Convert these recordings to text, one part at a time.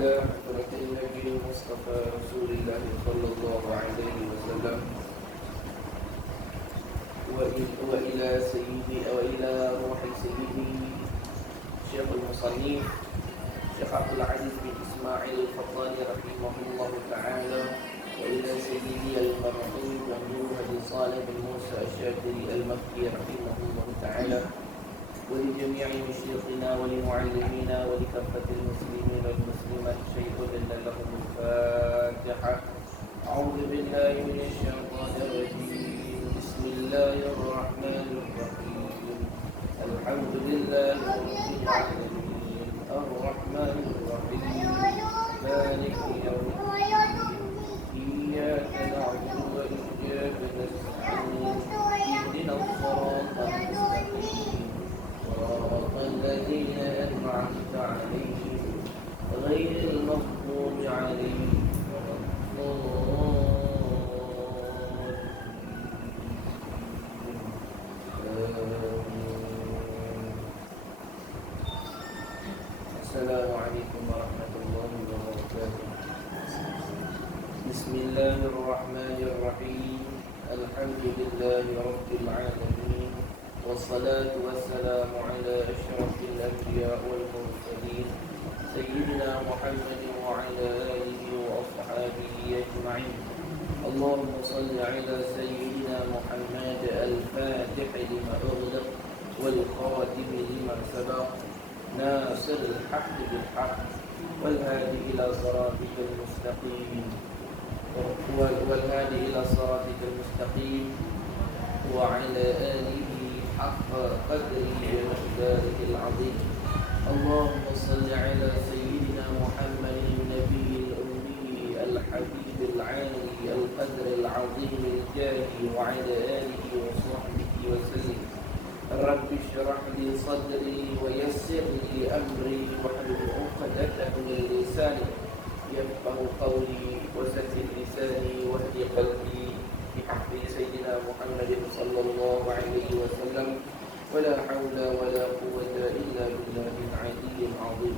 إلى حضرة النبي المصطفى رسول الله صلى الله عليه وسلم وإلى روح سيدي شيخ المصنف شيخ عبد العزيز بن إسماعيل الفطاني رحمه الله تعالى، وإلى سيدي المرحوم ممدوح بن صالح بن موسى الشاذلي المكي رحمه الله تعالى، ولجميع مشايخنا ولمعلمينا ولكافة المسلمين والمسلمات. شيء جل لهم الفاتحة. أعوذ بالله من الشيطان الرجيم. بسم الله الرحمن الرحيم. الحمد لله رب العالمين الرحمن الرحيم مالك يوم الدين إياك نعبد وإياك نستعين اهدنا الصراط المستقيم صراط الذين أنعمت عليهم غير المغضوب عليهم ولا الضالين. السلام عليكم ورحمة الله وبركاته. بسم الله الرحمن الرحيم. الحمد لله رب العالمين، والصلاة والسلام على أشرف الأنبياء والمرسلين سيدنا محمد وعلى آله وأصحابه أجمعين. اللهم صل على سيدنا محمد الفاتح لما أغلق والخاتم لما سبق ناصر الحق بالحق والهادي إلى صراطك المستقيم وعلى آله حق قدره ومقداره العظيم. اللهم صل على سيدنا محمد النبي الأمي الحبيب العالي القدر العظيم الجاه وعلى آله وصحبه وسلم. رب اشرح لي صدري ويسر لي أمري واحلل عقدة من لساني يفقه قولي وسدد لساني واهد قلبي بحق سيدنا محمد صلى الله عليه وسلم. ولا حول ولا قوة إلا بالله العلي العظيم.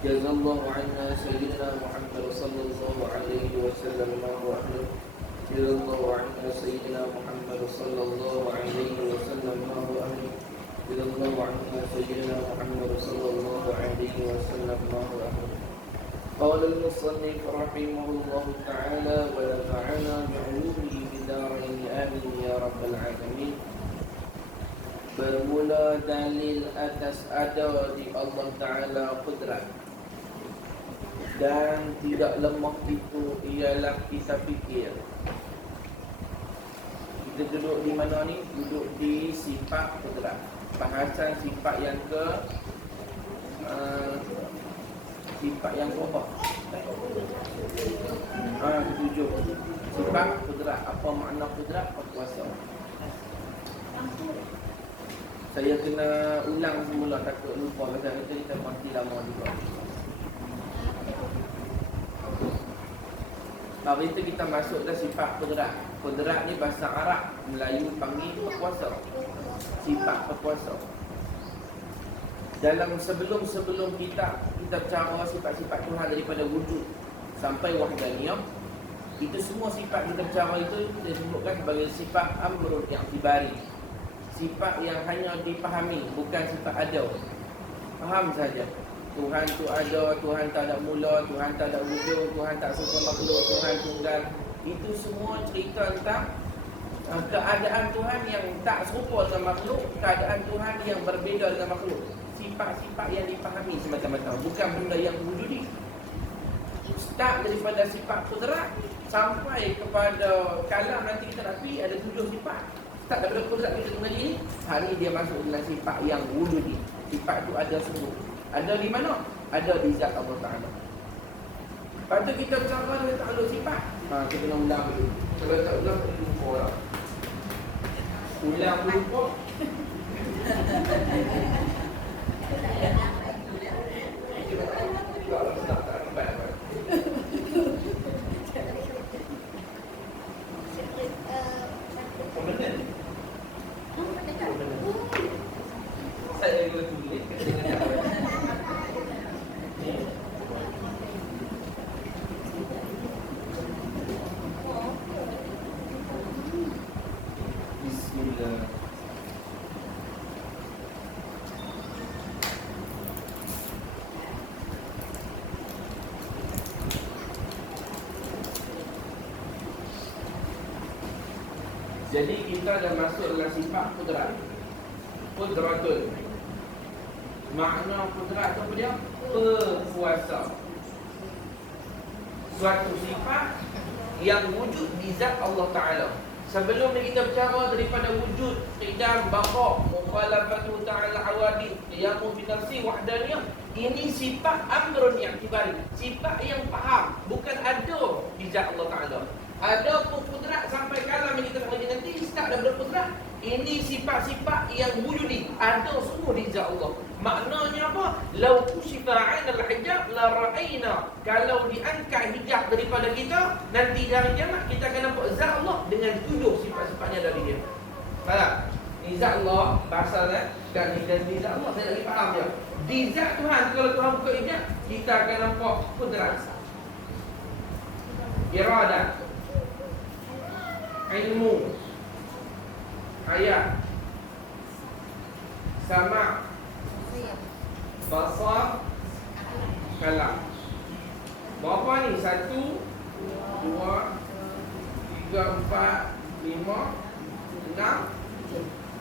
جزا الله عنا سيدنا محمد صلى الله عليه وسلم ما هو أهله. جزا الله عنا سيدنا محمد صلى الله عليه وسلم ما هو أهله. جزا الله عنا سيدنا محمد صلى الله عليه وسلم ما هو أهله. قال المصنف رحمه الله تعالى ونفعنا بعلومه بدارين آمين يا رب العالمين. Bermula dalil atas ada di Allah Ta'ala qudrat, dan tidak lemah itu ialah kita fikir. Kita duduk di mana ni? Duduk di sifat qudrat. Bahasan sifat yang sifat yang berapa? Ketujuh. Sifat qudrat. Apa makna qudrat? Kuasa. Saya kena ulang semula, takut lupa. Pasal kita mati lama juga. Hari itu kita masuk ke sifat qudrat. Qudrat ni bahasa Arab, Melayu panggil berkuasa. Sifat berkuasa. Dalam sebelum kita bicara sifat-sifat Tuhan daripada wujud sampai wahdaniyah, itu semua sifat kita bicara itu disebutkan sebagai sifat amrul i'tibari. Sifat yang hanya dipahami, bukan sifat ada. Faham saja. Tuhan tu ada, Tuhan tak ada mula, Tuhan tak ada wujud, Tuhan tak serupa makhluk, Tuhan tunggal. Itu semua cerita tentang keadaan Tuhan yang tak serupa dengan makhluk, keadaan Tuhan yang berbeza dengan makhluk. Sifat-sifat yang dipahami semata-mata, bukan benda yang wujudi. Start daripada sifat qudrat sampai kepada kalam nanti kita nak pergi ada 7 sifat. Start daripada qudrat kita tengah ni, hari ni dia masuk dalam sifat yang wujudi. Sifat tu ada sungguh. Ada di mana? Ada di zat Allah Ta'ala. Lepas tu kita bercakap dengan ta'aluk sifat. Kita kena ulang dulu. Kalau tak ulang, kita lupa lah. Ulang lupa. Saya juga tulis. kita. Jadi kita dah masuk dalam sifat kudrat. Kudratul. Makna kudrat tu apa dia? Berkuasa. Suatu sifat yang wujud di zat Allah Ta'ala. Sebelum ni kita bercara daripada wujud, qidam, baqa', mukhalafatu ta'ala awadid, qiyamu bi nafsi wahdaniyah. Ini sifat amrun i'tibari, sifat yang faham, bukan ada di zat Allah Ta'ala. Ada pun kudrat sampai kalam yang kita lagi nanti start dah berkudrat. Ini sifat-sifat yang wujudi, ada semua di zat Allah. Maknanya apa? Lau kushifa 'anil hijab la ra'ayna. Kalau diangkat hijab daripada kita, nanti di hari kiamat kita akan nampak zat Allah dengan 7 sifat-sifatnya dari dia. Faham? Ini zat Allah, bahasa dan di zat Allah saya lagi faham dia. Di zat Tuhan, kalau Tuhan buka hijab, kita akan nampak kudrat, iradah, ilmu, ayat, sama, basar, kalam. Berapa ni? 1, 2, 3, 4, 5, 6,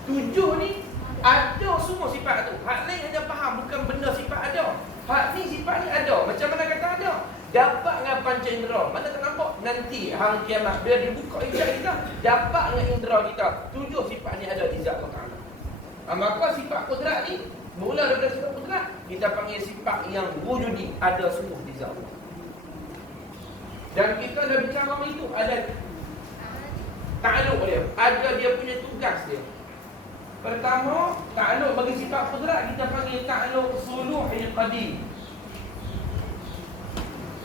7 ni ada semua sifat tu. Hak lain hanya faham, bukan benda sifat ada. Hak ni sifat ni ada. Macam mana kata ada? Dapat dengan panca indera. Mana tak nampak? Nanti hari kiamat bila dibuka hijab kita, dapat dengan indera kita. 7 sifat ni ada di zat Allah Ta'ala. Maka sifat kudrat ni mula daripada sifat kudrat, kita panggil sifat yang wujudi, ada semua di zat Allah. Dan kita dah bicara itu, ada ta'aluk dia, ada dia punya tugas dia. Pertama, ta'aluk bagi sifat kudrat kita panggil ta'aluk suluhil qadim.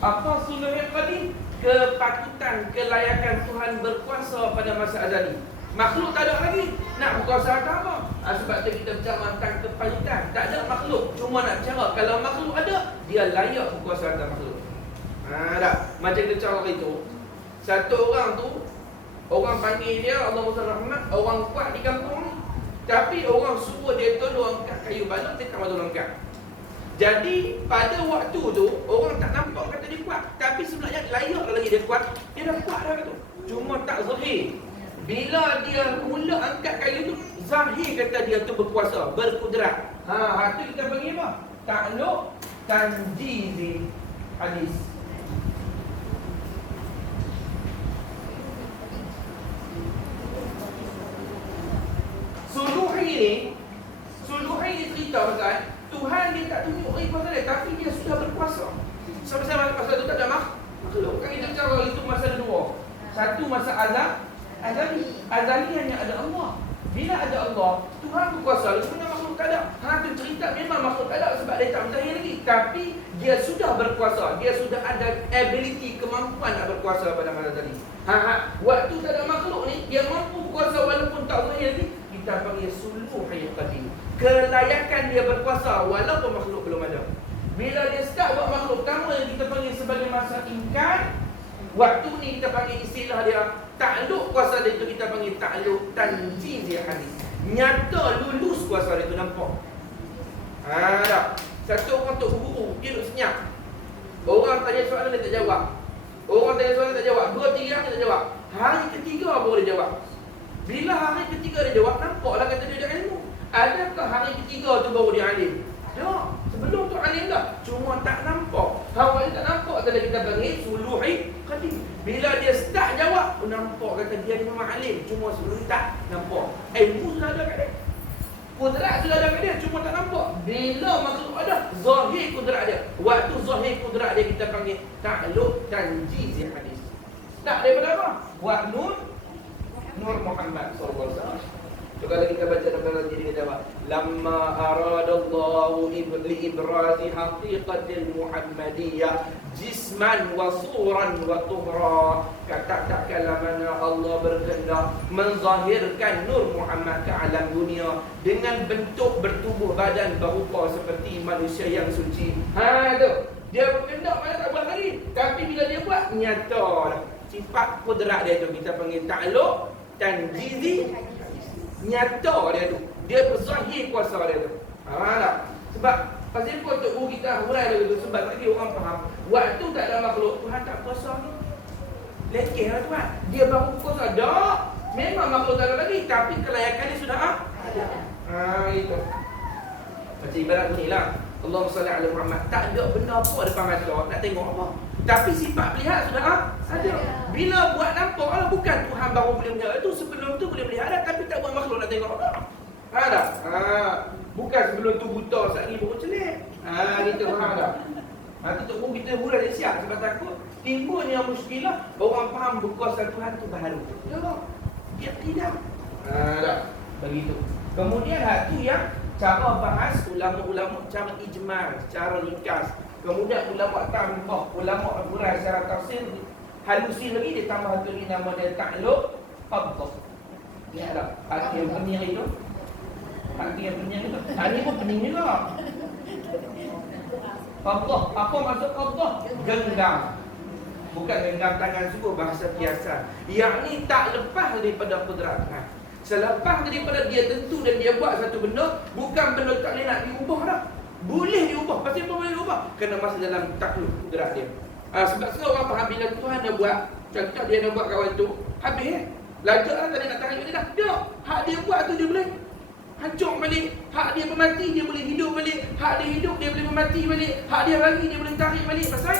Apa suluhil qadim? Kepatutan, kelayakan Tuhan berkuasa pada masa azali. Makhluk tak ada lagi. Nak berkuasa apa? Sebab tu kita bercakap tentang kepatutan. Tak ada makhluk. Cuma nak bercakap kalau makhluk ada, dia layak berkuasa atas makhluk. Tak? Macam kita cakap itu. Satu orang tu, orang panggil dia Allah Rahmat, orang kuat di kampung ni. Tapi orang suruh dia tolong angkat kayu balok, dia tak mahu tolong angkat. Jadi pada waktu tu orang tak nampak kata dia kuat, tapi sebenarnya layak lagi dia kuat. Dia dah kuat dah tu. Cuma tak zahir. Bila dia mula angkat kayu tu, zahir kata dia tu berkuasa, berkudrat. Tu kita panggil apa? Ta'aluk tanjizi hadis. Suluhi ni cerita pasal Tuhan dia tak tunjuk kuasa dia, tapi dia sudah berkuasa. Sama-sama masa tu tak ada makhluk. Kan kita cakap itu masa ada dua. Satu masa azali hanya ada Allah. Bila ada Allah, Tuhan berkuasa, sebenarnya makhluk tak ada. Tu cerita memang makhluk tak ada sebab dia tak mustahil lagi. Tapi dia sudah berkuasa, dia sudah ada ability, kemampuan nak berkuasa pada masa tadi. Waktu tak ada makhluk ni, dia mampu berkuasa walaupun tak zahir lagi. Kita panggil suluhil qadim. Kelayakan dia berkuasa walaupun makhluk belum ada. Bila dia start buat makhluk pertama yang kita panggil sebagai masa imkan, waktu ni kita panggil istilah dia ta'aluk kuasa dia tu, kita panggil ta'aluk tanjiz hadis. Nyata lulus kuasa dia tu, nampak. Tak. Satu orang tok guru, dia duduk senyap. Orang tanya soalan dia tak jawab. Orang tanya soalan tak jawab. 2-3 hari tak jawab. Hari ketiga baru dia jawab. Bila hari ketiga dia jawab, nampaklah kata dia ada ilmu. Adakah hari ketiga tu baru dia alim? Tak. Sebelum tu alim dah. Cuma tak nampak. Awal tak nampak, kata kita panggil suluhil qadim. Bila dia start jawab, nampak kata dia memang alim. Cuma sebelum tak nampak. Ilmu sudah ada kat dia. Kudrat sudah ada kat dia, cuma tak nampak. Bila makhluk ada, zahir kudrat dia. Waktu zahir kudrat dia kita panggil ta'aluk tanjiz hadis. Tak daripada apa? Buat Nur Muhammad sallallahu alaihi wasallam. So kalau kita baca dalam diri kita apa? Lamma aradallahu li ibrazi haqiqatil Muhammadiyah jisman wa suran wa tuhra. Tak kala mana Allah berkehendak menzahirkan Nur Muhammad ke alam dunia dengan bentuk bertubuh badan berupa seperti manusia yang suci. Tu. Dia berkehendak mana tak buat lagi. Tapi bila dia buat, nyata sifat kudrat dia tu kita panggil ta'aluk tanjizi. Nyata dia tu. Dia berzahir kuasa dia tu. Tak? Sebab pasal apa Tok Guru kita hurai dia tu? Sebab tadi orang faham, waktu tak ada makhluk, Tuhan tak kuasa ni. Lekeh lah Tuhan. Dia baru kuasa. Tak. Memang makhluk tak ada lagi, tapi kelayakan dia sudah ada. Itu. Macam ibarat ni lah. Allahumma salli ala Muhammad. Tak ada benda apa depan mata nak tengok apa. Tapi sifat melihat sudah ada. Bila buat nampak lah, bukan Tuhan baru boleh melihat. Itu sebelum tu boleh melihat dah, tapi tak buat makhluk nak tengok apa. Tak? Bukan sebelum tu buta, saat ni baru celik. Kita faham tak? Itu Tok Guru kita mula dia siap sebab takut timbulnya muskilah orang faham berkuasa Tuhan tu baharu. Dia tidak. Tak? Begitu. Kemudian tu yang cara bahas ulama-ulama cara ijmal, cara ringkas. Kemudian ulama tambah, ulama hurai secara tafsir, halusin lagi dia tambah satu ni nama dia ta'alluq qabdah. Ya tak? Hati yang pening itu. Hati yang pening itu. Ini pun pening juga. Qabdah. Apa maksud qabdah? Genggam. Bukan genggam tangan suku, bahasa biasa. Yang ni tak lepas daripada kudrat Tuhan. Selepas daripada dia tentu dan dia buat satu benda, bukan benda tak boleh nak diubah dah. Boleh diubah. Pasal apa boleh diubah? Kena masa dalam takluk kudrat dia. Sebab semua orang faham bila Tuhan dah buat, contoh dia dah buat kawan tu, habis lajak lah tak ada nak tahan dia dah. Tak. Hak dia buat tu dia boleh hancur balik. Hak dia bermati dia boleh hidup balik. Hak dia hidup dia boleh bermati balik. Hak dia lagi dia boleh tarik balik. Pasal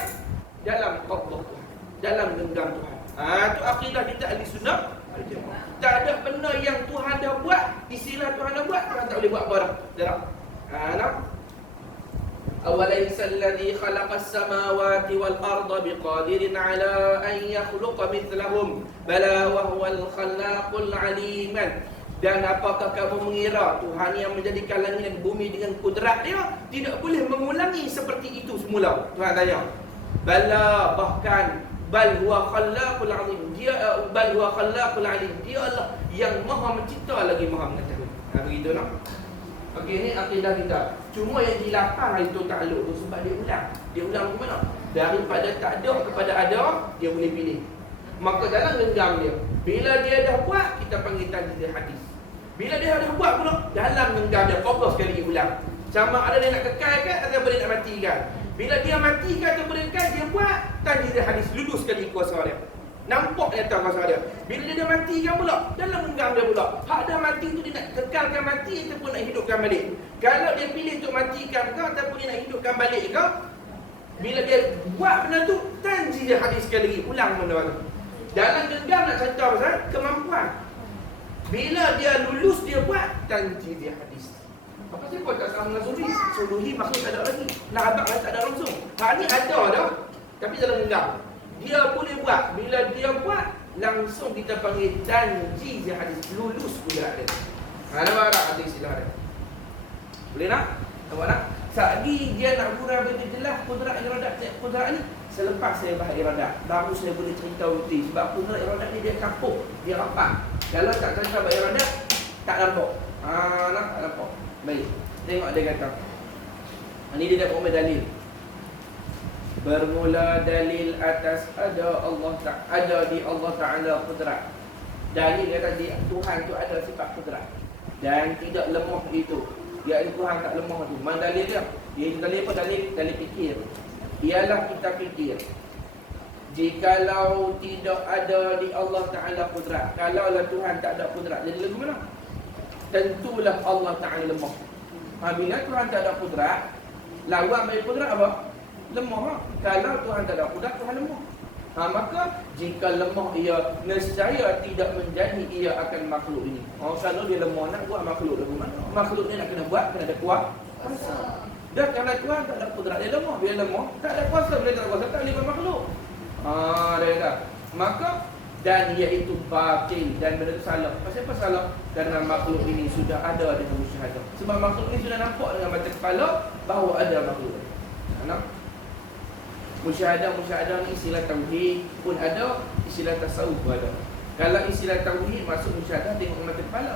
dalam qabdah Tuhan, dalam genggam Tuhan. Tu akidah kita ahli sunnah. Tak ada benda yang Tuhan dah buat, istilah Tuhan dah buat, Tuhan tak boleh buat apa dah. Nak? Awalaysa alladhi khalaqas samawati wal arda biqadirin ala an yakhluqa mithlahum bala wa huwal khallaqul alim. Dan apakah kamu mengira Tuhan yang menjadikan langit dan bumi dengan kudrat dia tidak boleh mengulangi seperti itu semula? Tuhan tanya. Bala, bahkan bal huwa khallaqul alim. Dia bal huwa khallaqul alim. Dia Allah yang Maha Mencipta lagi Maha Mengetahui. Begitu nak. Okey, ni akidah kita. Cuma yang dilapar itu ta'alluq tu sebab dia ulang. Dia ulang ke mana? Daripada tak ada kepada ada, dia boleh pilih. Maka dalam genggam dia, bila dia dah buat, kita panggil tajwid hadis. Bila dia dah buat pula, dalam genggam dia kokoh sekali ulang. Sama ada dia nak kekalkan atau dia nak matikan. Bila dia matikan atau dia kekal, dia buat tajwid hadis, lulus sekali kuasa dia. Nampak nyata kuasa dia. Bila dia dah matikan pula, dalam genggam dia pula. Hak dah mati tu dia nak kekalkan mati ataupun nak hidupkan balik. Kalau dia pilih untuk matikan ke ataupun dia nak hidupkan balik ke, bila dia buat benda tu, tajwid hadis sekali lagi, ulang benda tu. Dalam genggam nak cerita pasal kemampuan. Bila dia lulus dia buat tajwid hadis. Apa siapa tak sama dengan Zuhri? Zuhri makhluk tak ada lagi. Nak abang tak ada langsung. Hak ni ada dah. Tapi dalam genggam. Dia boleh buat. Bila dia buat, langsung kita panggil tajwid hadis. Lulus kudrat dia. Nampak tak ada istilah dia? Boleh nak? Nampak tak? Sa'di dia nak gurau begitu jelas kudrat iradat. Kudrat ni selepas saya bahas iradat, baru saya boleh cerita uti. Sebab kudrat iradat ni dia kapuk, dia rapat. Kalau tak cerita bahas iradat, tak nampak. Tak nampak. Baik, tengok dia kata. Ini dia dah buat dalil. Bermula dalil atas ada Allah ada di Allah Ta'ala kudrat. Dalil kata di Tuhan tu ada sifat kudrat dan tidak lemah itu. Dia Tuhan tak lemah tu. Mana dalil dia? Dia dalil apa? Dalil fikir. Ialah kita fikir. Jikalau tidak ada di Allah Ta'ala kudrat, kalaulah Tuhan tak ada kudrat, jadi lagu mana? Tentulah Allah Ta'ala lemah. Bila Tuhan tak ada kudrat, lawan dari kudrat apa? Lemah. Kalau Tuhan tak ada kudrat, Tuhan lemah. Maka jika lemah ia, nescaya tidak menjadi ia akan makhluk ini. Kalau dia lemah nak buat makhluk lagu mana? Makhluk ni nak kena buat, kena ada kuat kuasa. Dan kalau Tuhan tak ada kudrat, dia lemah. Dia lemah, tak ada kuasa. Bila tak ada kuasa, tak boleh buat makhluk. Dia kata. Maka dan iaitu batil dan benda salah. Pasal apa salah? Kerana makhluk ini sudah ada dengan musyahadah. Sebab makhluk ini sudah nampak dengan mata kepala bahawa ada makhluk. Musyahadah ni istilah tauhid pun ada, istilah tasawuf pun ada. Kalau istilah tauhid masuk musyahadah tengok mata kepala.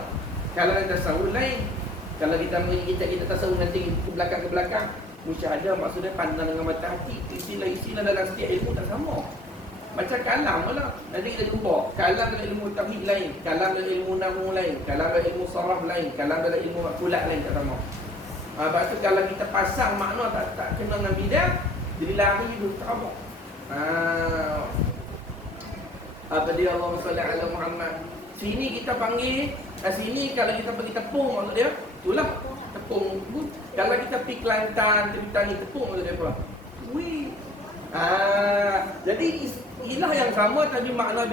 Kalau tasawuf lain. Kalau kita tasawuf nanti ke belakang, musyahadah maksudnya pandang dengan mata hati. Istilah-istilah dalam setiap ilmu tak sama. Macam kalam lah. Nanti kita jumpa. Kalam dalam ilmu tauhid lain, kalam dalam ilmu nahu lain, kalam dalam ilmu saraf lain, kalam dalam ilmu makulat lain tak sama. Lepas tu kalau kita pasang makna tak kena dengan bidang, jadi lari tu tak apa. Apa dia Allahumma salli ala Muhammad. Sini kita panggil, sini kalau kita pergi tepung maksud dia, itulah tepung. Kalau kita pergi Kelantan, kita ni tepung maksud dia apa? Wih. Jadi istilah yang sama tapi makna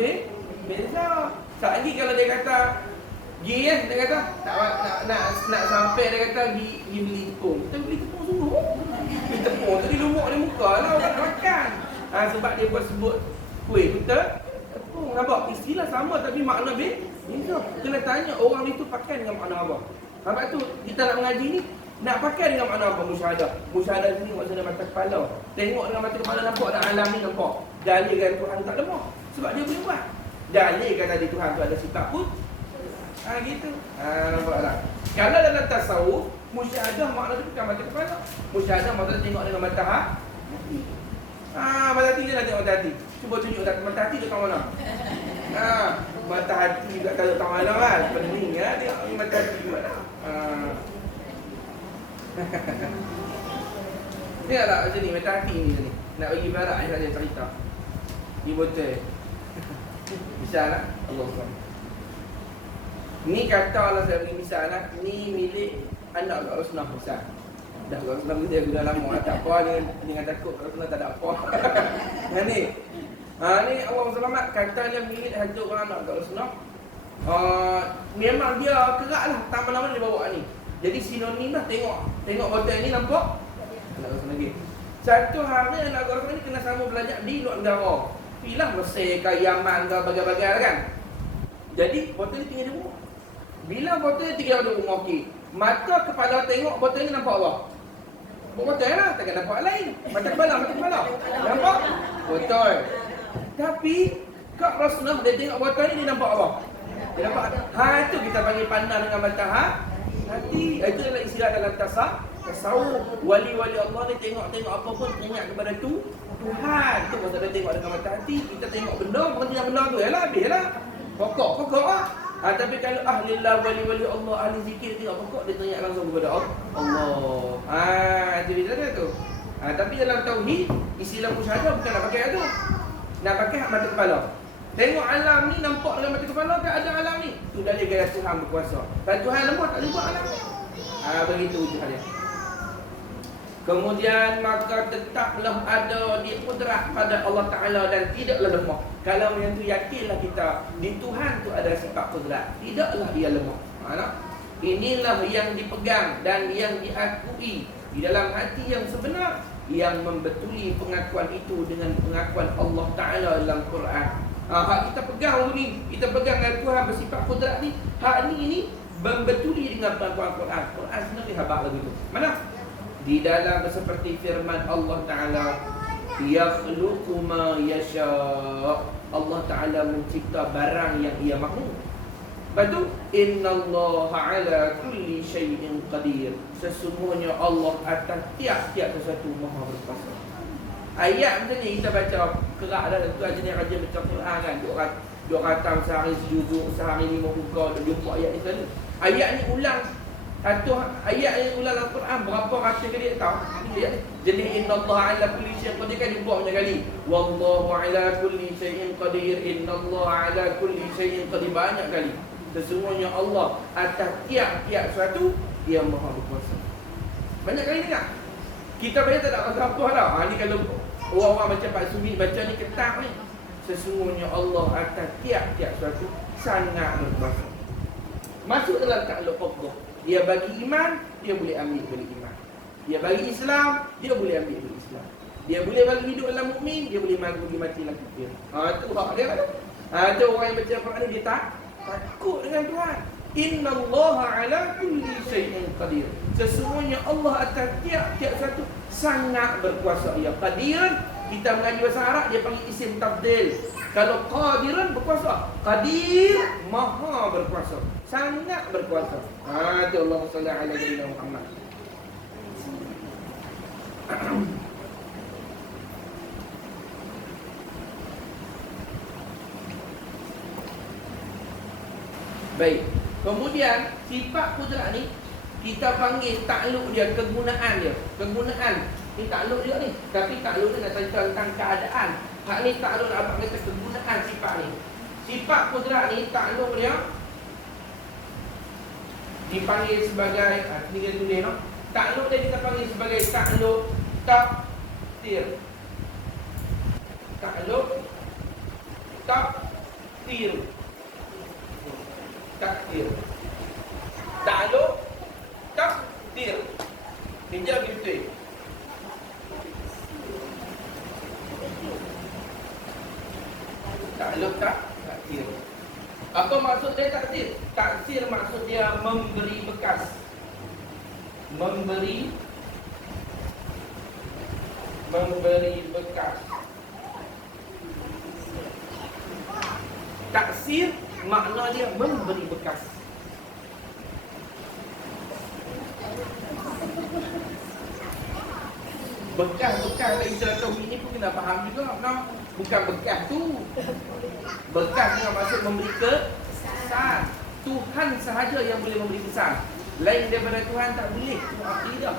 beza. Lagi kalau dia kata gi dia kata nak sampai dia kata gi beli tepung. Kita beli tepung sungguh. Beli tepung tadi lumuk di muka lah orang nak makan. Sebab dia buat sebut kuih kita tepung. Nampak istilah sama tapi makna beza. Kena tanya orang itu pakai dengan makna apa. Sebab tu kita nak mengaji ni nak pakai dengan makna apa? Musyahadah. Musyahadah ni maksudnya mata kepala. Tengok dengan mata kepala nampak tak alam ni nampak. Dalilkan Tuhan tak lemah. Sebab dia boleh buat. Dalilkan tadi Tuhan tu ada sifat pun. Gitu. Nampak tak? Kalau dalam tasawuf, musyahadah makna tu bukan mata kepala. Musyahadah maksudnya tengok dengan mata hati. Mata hati dia nak tengok mata hati. Cuba tunjuk mata hati tu kat mana? Mata hati juga kalau tak mana kan. Pening ya tengok mata hati mana. Tengok tak macam ni, mata hati ni tadi. Nak bagi barak ni saja cerita. Ni botol. Bisa tak? Allah SWT. Ni katalah saya bagi misal lah. Ni milik anak Kak Rosnah misal. Dah Kak Rosnah dia dah lama tak apa dengan takut Kak Rosnah tak ada apa. Ni. Ni Allah SWT kata dia milik hancur orang anak Kak Rosnah. Memang dia kerak lah. Tak mana-mana dia bawa ni. Jadi sinonim lah tengok botol ni nampak. Anak Rosnah lagi. Satu hari anak Rosnah ni kena sama belajar di luar negara. Pilah Mesir ke Yaman ke bagai-bagai kan. Jadi botol ni tinggal di rumah. Bila botol ni tinggal di rumah okey. Mata kepala tengok botol ni nampak apa? Botol lah, takkan nampak lain. Mata kepala. Nampak? Botol. Tapi Kak Rosnah dia tengok botol ni dia nampak apa? Dia nampak. Itu kita panggil pandang dengan mata hati. Itu adalah istilah dalam tasawuf. Wali-wali Allah ni tengok apa pun ingat kepada Tuhan. Itu maksud dia tengok dengan mata hati. Kita tengok benda, berhenti dengan benda tu. Yalah, habis lah. Pokok lah. Tapi kalau ahlillah, wali-wali Allah, ahli zikir tengok pokok, dia tengok langsung kepada Allah. Itu dia dia tu. Tapi dalam tauhid, istilah musyahadah bukan nak pakai tu. Nak pakai mata kepala. Tengok alam ni, nampak dengan mata kepala kan ada alam ni. Itu dalil gaya Tuhan berkuasa. Dan Tuhan lemah tak boleh buat alam ni. Begitu ujian dia. Kemudian maka tetaplah ada di kudrat pada Allah Ta'ala dan tidaklah lemah. Kalau yang tu yakinlah kita di Tuhan tu ada sifat kudrat, tidaklah dia lemah. Inilah yang dipegang dan yang diakui di dalam hati yang sebenar, yang membetuli pengakuan itu dengan pengakuan Allah Ta'ala dalam Quran. Hak kita pegang ni, kita pegang dengan Tuhan bersifat kudrat ni, hak ni membetuli dengan pengakuan Quran. Quran sendiri habaq lagu tu. Mana? Di dalam seperti firman Allah Ta'ala, yakhluqu ma yasha'. Allah Ta'ala mencipta barang yang ia mahu. Lepas tu, innallaha ala kulli syai'in qadir. Sesungguhnya Allah atas tiap-tiap sesuatu maha berkuasa. Ayat macam ni kita baca kerak dah tu aja ni raja baca Quran kan. Duk khatam sehari sejuzuk, sehari 5 muka, duk jumpa ayat ni selalu. Ayat ni ulang. Satu ayat yang ulang dalam Quran berapa ratus kali tak tahu. Jadi innallaha ala kulli syai'in qadir kan dibuat banyak kali. Wallahu ala kulli syai'in qadir. Innallaha ala kulli syai'in qadir banyak kali. Sesungguhnya Allah atas tiap-tiap sesuatu dia maha berkuasa. Banyak kali dengar. Kita banyak tak ada apa dah. Ni kalau orang-orang macam Pak Sumi baca ni ketak ni. Sesungguhnya Allah atas tiap-tiap sesuatu sangat berkuasa. Masuk dalam takluk Allah. Dia bagi iman, dia boleh ambil dari iman. Dia bagi Islam, dia boleh ambil dari Islam. Dia boleh bagi hidup dalam mukmin, dia boleh bagi mati dalam kafir. Itu hak dia kan. Ada orang yang baca Quran ni dia takut dengan Tuhan. Innallaha ala kulli syai'in qadir. Sesungguhnya Allah atas tiap-tiap satu sangat berkuasa. Ya qadir, kita mengaji bahasa Arab dia panggil isim tafdil. Kalau qadiran berkuasa, qadir maha berkuasa, sangat berkuasa. Itu Allahumma salli ala sayyidina Muhammad. Baik. Kemudian sifat kudrat ni kita panggil takluk dia, kegunaan dia. Kegunaan ni takluk dia ni. Tapi takluk dia nak cerita tentang keadaan. Hak ni takluk abang kata kegunaan sifat ni. Sifat kudrat ni takluk dia dipanggil sebagai ni dia tulis no. Takluk dia kita panggil sebagai takluk takdir. Takluk takdir. Takdir. Takluk takdir. Pinjam betul. Takluk takdir. Apa maksud dia takdir? Takdir maksud dia memberi bekas. Memberi bekas. Taksir makna dia memberi bekas. Bekas dari istilah tauhid ni pun kena faham juga, no? Bukan bekas tu. Bekas dengan maksud memberi kesan. Tuhan sahaja yang boleh memberi kesan. Lain daripada Tuhan tak boleh. Itu akidah.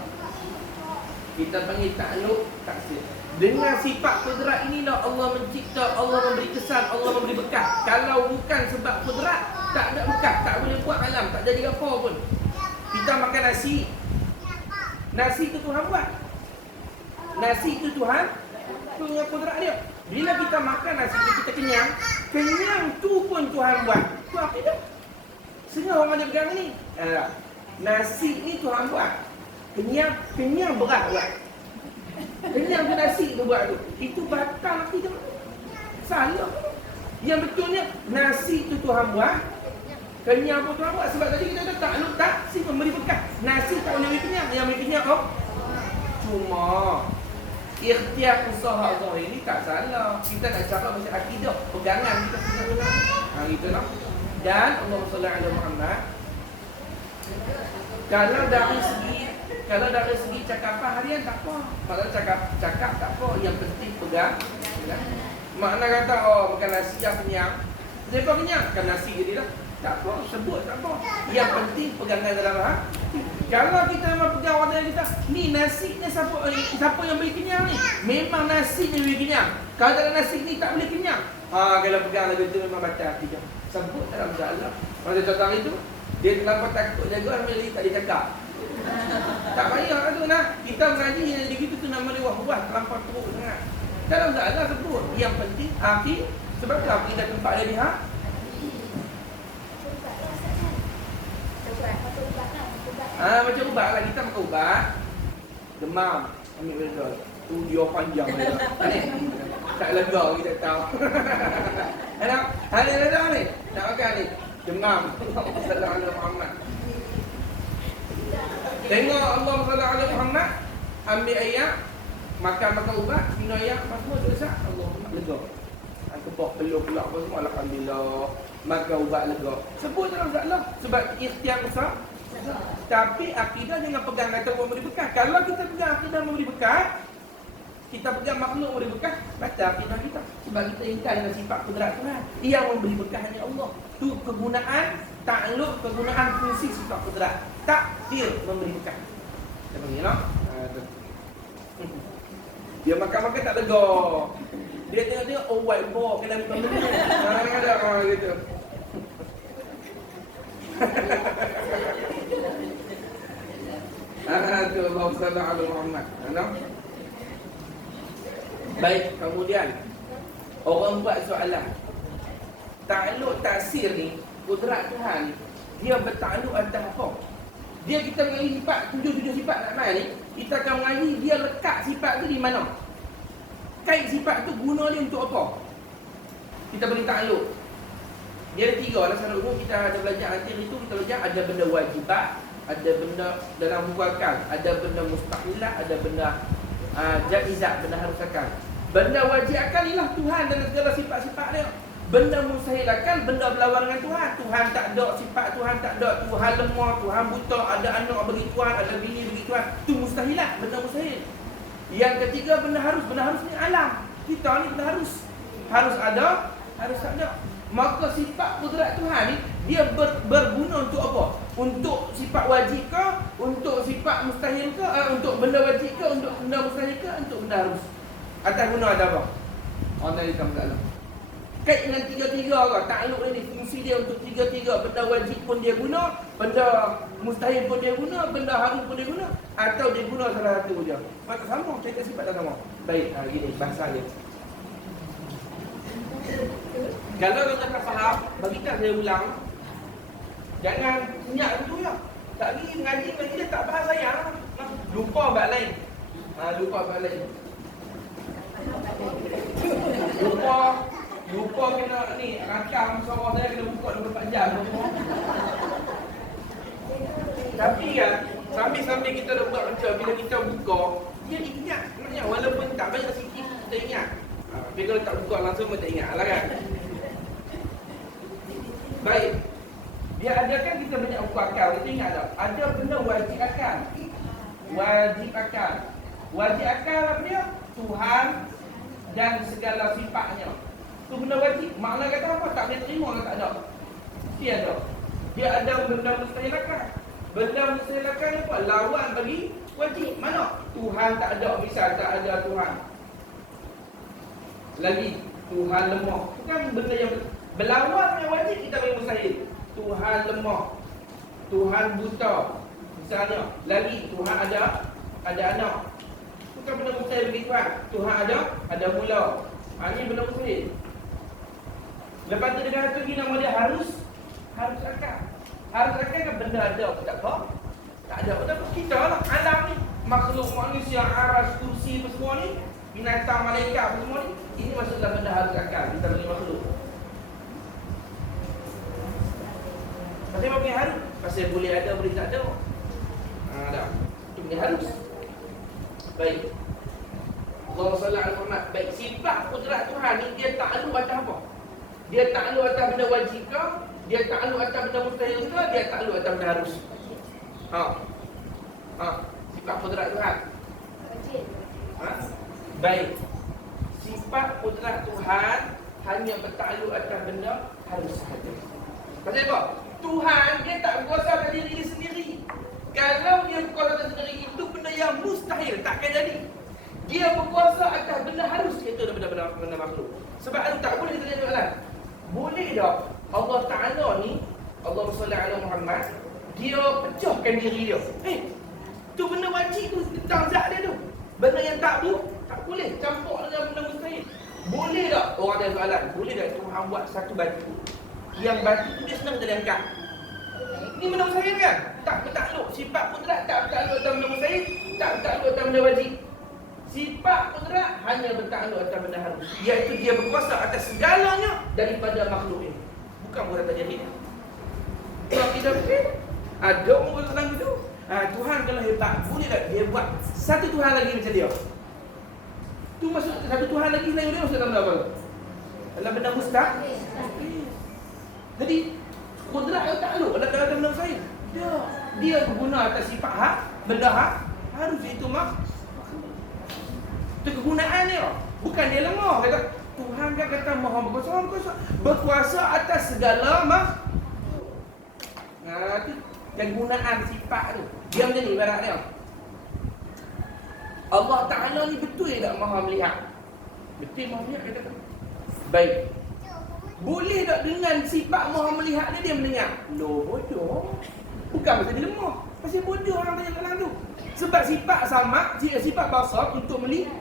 Kita panggil takluk taksir. Dengan sifat kudrat ini lah Allah mencipta, Allah memberi kesan, Allah memberi bekas. Kalau bukan sebab kudrat, tak ada bekas, tak boleh buat alam, tak jadi apa pun. Kita makan nasi. Nasi itu Tuhan buat. Nasi itu Tuhan punya kudrat dia. Bila kita makan nasi kita kenyang, kenyang tu pun Tuhan buat. Tu apa dia? Sehingga orang ada pegang ni. Nasi ni Tuhan buat. Kenyang berat buat. Kenyang tu nasi tu buat tu. Itu batal kita. Salah. Yang betulnya nasi tu Tuhan buat. Kenyang pun Tuhan buat. Sebab tadi kita kata takluk taksir memberi bekas. Nasi tak boleh beri kenyang. Yang beri kenyang cuma ikhtiar usaha zahir ni tak salah. Kita nak cakap pasal akidah, pegangan kita sebenarnya. Gitu lah. Dan Allahumma salli ala Muhammad. Kalau dari segi cakapan harian tak apa. Maknanya cakap tak apa, yang penting pegang. Makna kata makan nasi yang kenyang. Siapa kenyang? Makan nasi je dia lah. Tak apa, sebut tak apa. Yang penting pegangan dalam hati. Kalau kita memang pegang wadah kita, ni nasi ni siapa yang beri kenyang ni? Memang nasi ni beri kenyang. Kalau tak ada nasi ni tak boleh kenyang. Kalau pegang lagu tu memang baca hati je. Sebut dalam jalan. Pada tentang itu, dia terlampau takut jaga, dia tak dicakap. Tak payah tu nak. Kita mengaji yang begitu tu nama dia wah-wah, terlampau teruk sangat. Dalam jalan sebut. Yang penting akhir. Sebab tu kita tempat dia lihat. Macam ubat lah, kita makan ubat demam, ambil betul. Tu dia panjang dia. Tak lega kita tahu. Anak, hari lega ni. Nak makan ni. Demam. Allahumma salli ala Muhammad. Tengok Allahumma salli ala Muhammad. Ambil ayam, makan ubat, minum ayam, semua tu sah. Allahumma lega. Kepok peluk pula apa semua, alhamdulillah. Makan ubat lega. Sebut dalam Allah sebab ikhtiar besar. Tapi akidah jangan pegang kata memberi bekas. Kalau kita pegang akidah memberi bekas, kita pegang makhluk memberi bekas, baca akidah kita. Sebab kita ingkar dengan sifat kudrat Tuhan. Yang memberi bekas hanya Allah. Tu kegunaan takluk, kegunaan fungsi sifat kudrat. Takdir memberi bekas. Kita panggil lah. Dia makan-makan tak lega. Dia tengok white board kena ambil benda. Ada gitu. Tu Allah sallallahu alaihi Muhammad. Baik, kemudian orang buat soalan. Takluk taksir ni, kudrat Tuhan, dia bertakluk atas apa? Dia kita mengaji sifat, 7 sifat nak main ni, kita akan mengaji dia lekat sifat tu di mana. Kait sifat tu guna dia untuk apa? Kita beri takluk. Dia ada 3 lah syarat umum. Kita ada belajar nanti itu kita belajar ada benda wajibat, ada benda dalam hukum, ada benda mustahilah, ada benda jaizat, benda harus akal. Benda wajib akal ialah Tuhan dan segala sifat-sifat dia. Benda mustahil akal, benda berlawan dengan Tuhan. Tuhan tak ada, sifat Tuhan tak ada. Tuhan lemah, Tuhan buta, ada anak bagi Tuhan, ada bini bagi Tuhan. Itu mustahilat, benda mustahil. Yang ketiga benda harus ni alam. Kita ni benda harus ada, harus tak ada. Maka sifat kudrat Tuhan ni Dia berguna untuk apa? Untuk sifat wajib ke? Untuk sifat mustahil ke? Untuk benda wajib ke? Untuk benda mustahil ke? Untuk benda harus? Atas guna ada apa? Allah yang tak tahu. Kait dengan tiga-tiga ke? Takluk ini fungsi dia untuk tiga-tiga. Benda wajib pun dia guna, benda mustahil pun dia guna, benda harus pun dia guna, atau dia guna salah satu je. Maka sama, cerita sifat tak sama. Baik, gini bahasa dia. Kalau kita tak faham, bagikan saya ulang. Jangan ingat tu ya. Tak pergi mengaji dia tak faham saya. Lupa bab lain. Lupa bab lain. Lupa kena ni rakam suara saya kena buka 24 jam. Tapi kan sambil kita dah buat macam bila kita buka, dia ingat maknanya walaupun tak banyak sikit kita ingat. Tapi kalau tak buka langsung pun tak ingat lah kan. Baik. Dia adakan kita banyak buku akal. Kita ingat tak? Ada benda wajib akal. Wajib akal. Wajib akal apa dia? Tuhan dan segala sifatnya. Itu benda wajib. Makna kata apa? Tak boleh terima kalau tak ada. Mesti ada. Dia ada benda mustahil akal. Benda mustahil akal ni apa? Lawan bagi wajib. Mana? Tuhan tak ada. Misal tak ada Tuhan. Lagi Tuhan lemah. Itu kan benda yang berlawan dengan wajib kita bagi mustahil. Tuhan lemah. Tuhan buta. Misalnya. Lagi Tuhan ada anak. Bukan benda mustahil bagi Tuhan. Tuhan ada mula. Ini benda mustahil. Lepas tu dengan satu lagi nama dia harus akal. Harus akal kan benda ada apa tak apa? Tak ada. Tapi kita lah alam ni, makhluk manusia, aras, kursi apa semua ni, binatang, malaikat apa semua ni, ini maksudlah benda harus akal. Kita bagi makhluk. Pasal apa punya harus? Pasal boleh ada, boleh tak ada. Dah. Itu punya harus. Baik. Allahumma salli ala Muhammad. Baik, sifat kudrat Tuhan ni dia takluk atas apa? Dia takluk atas benda wajib ke? Dia takluk atas benda mustahil ke? Dia takluk atas benda harus? Sifat kudrat Tuhan. Wajib. Baik. Sifat kudrat Tuhan hanya bertakluk atas benda harus sahaja. Pasal apa? Tuhan dia tak berkuasa atas diri dia sendiri. Kalau dia berkuasa atas sendiri, itu benda yang mustahil, takkan jadi. Dia berkuasa atas benda harus, iaitu benda makhluk. Sebab itu tak boleh kita jadi soalan. Boleh tak Allah Ta'ala ni, Allahumma salli ala Muhammad, dia pecahkan diri dia. Tu benda wajib tu tentang zat dia tu. Benda yang tak boleh campur dengan benda mustahil. Boleh tak? Orang ada soalan. Boleh tak Tuhan buat satu batu? Yang batu tu dia senang kita angkat. Ini benda mustahil kan? Tak bertakluk. Sifat kudrat tak bertakluk atas benda mustahil, tak bertakluk atas benda wajib. Sifat kudrat hanya bertakluk atas benda harus, iaitu dia berkuasa atas segalanya daripada makhluk ini. Bukan buat atas diri. Kalau kita fikir, ada orang buat tentang itu. Tuhan kalau hebat, boleh tak dia buat satu Tuhan lagi macam dia? Tu maksud satu Tuhan lagi lain dia maksud dalam apa? Dalam benda mustahil. Jadi kudrat yang takluk dalam benda mustahil. Dia berguna atas sifat benda harus, itu makhluk. Itu kegunaan dia. Bukan dia lemah. Kata Tuhan kan kata maha berkuasa atas segala makhluk. Itu kegunaan sifat tu. Dia macam ni ibarat dia. Allah Ta'ala ni betul tak maha melihat? Betul maha melihat dia kata. Baik. Boleh tak dengan sifat maha melihat dia mendengar? Bodoh. Bukan pasal dia lemah. Pasal bodoh orang tanya kalang tu. Sebab sifat sama, sifat basar untuk melihat.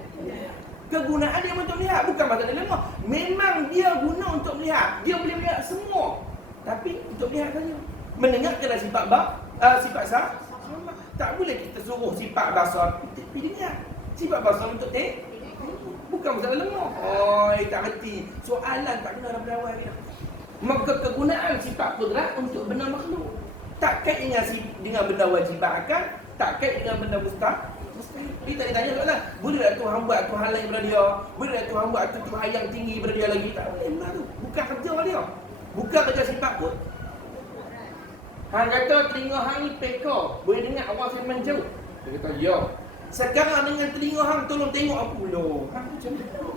Kegunaan dia untuk melihat, bukan pasal dia lemah. Memang dia guna untuk melihat. Dia boleh melihat semua. Tapi untuk melihat saja. Mendengar adalah sifat sama. Tak boleh kita suruh sifat basar pergi dengar. Sifat basar untuk bukan masalah lemah. Tak reti. Soalan tak kena dalam awal dia. Maka kegunaan sifat kudrat untuk benda makhluk. Tak kait dengan benda wajib akal, tak kait dengan benda mustahil. Dia tak ditanya soalan. Boleh tak Tuhan buat Tuhan lain daripada dia? Boleh tak Tuhan buat Tuhan yang tinggi daripada dia lagi? Tak boleh benda tu. Bukan kerja dia. Bukan kerja sifat pun. Hang kata telinga hang ni peka, boleh dengar orang firman jauh. Dia kata, ya. Sekarang dengan telinga hang tolong tengok aku loh. Hang macam mana?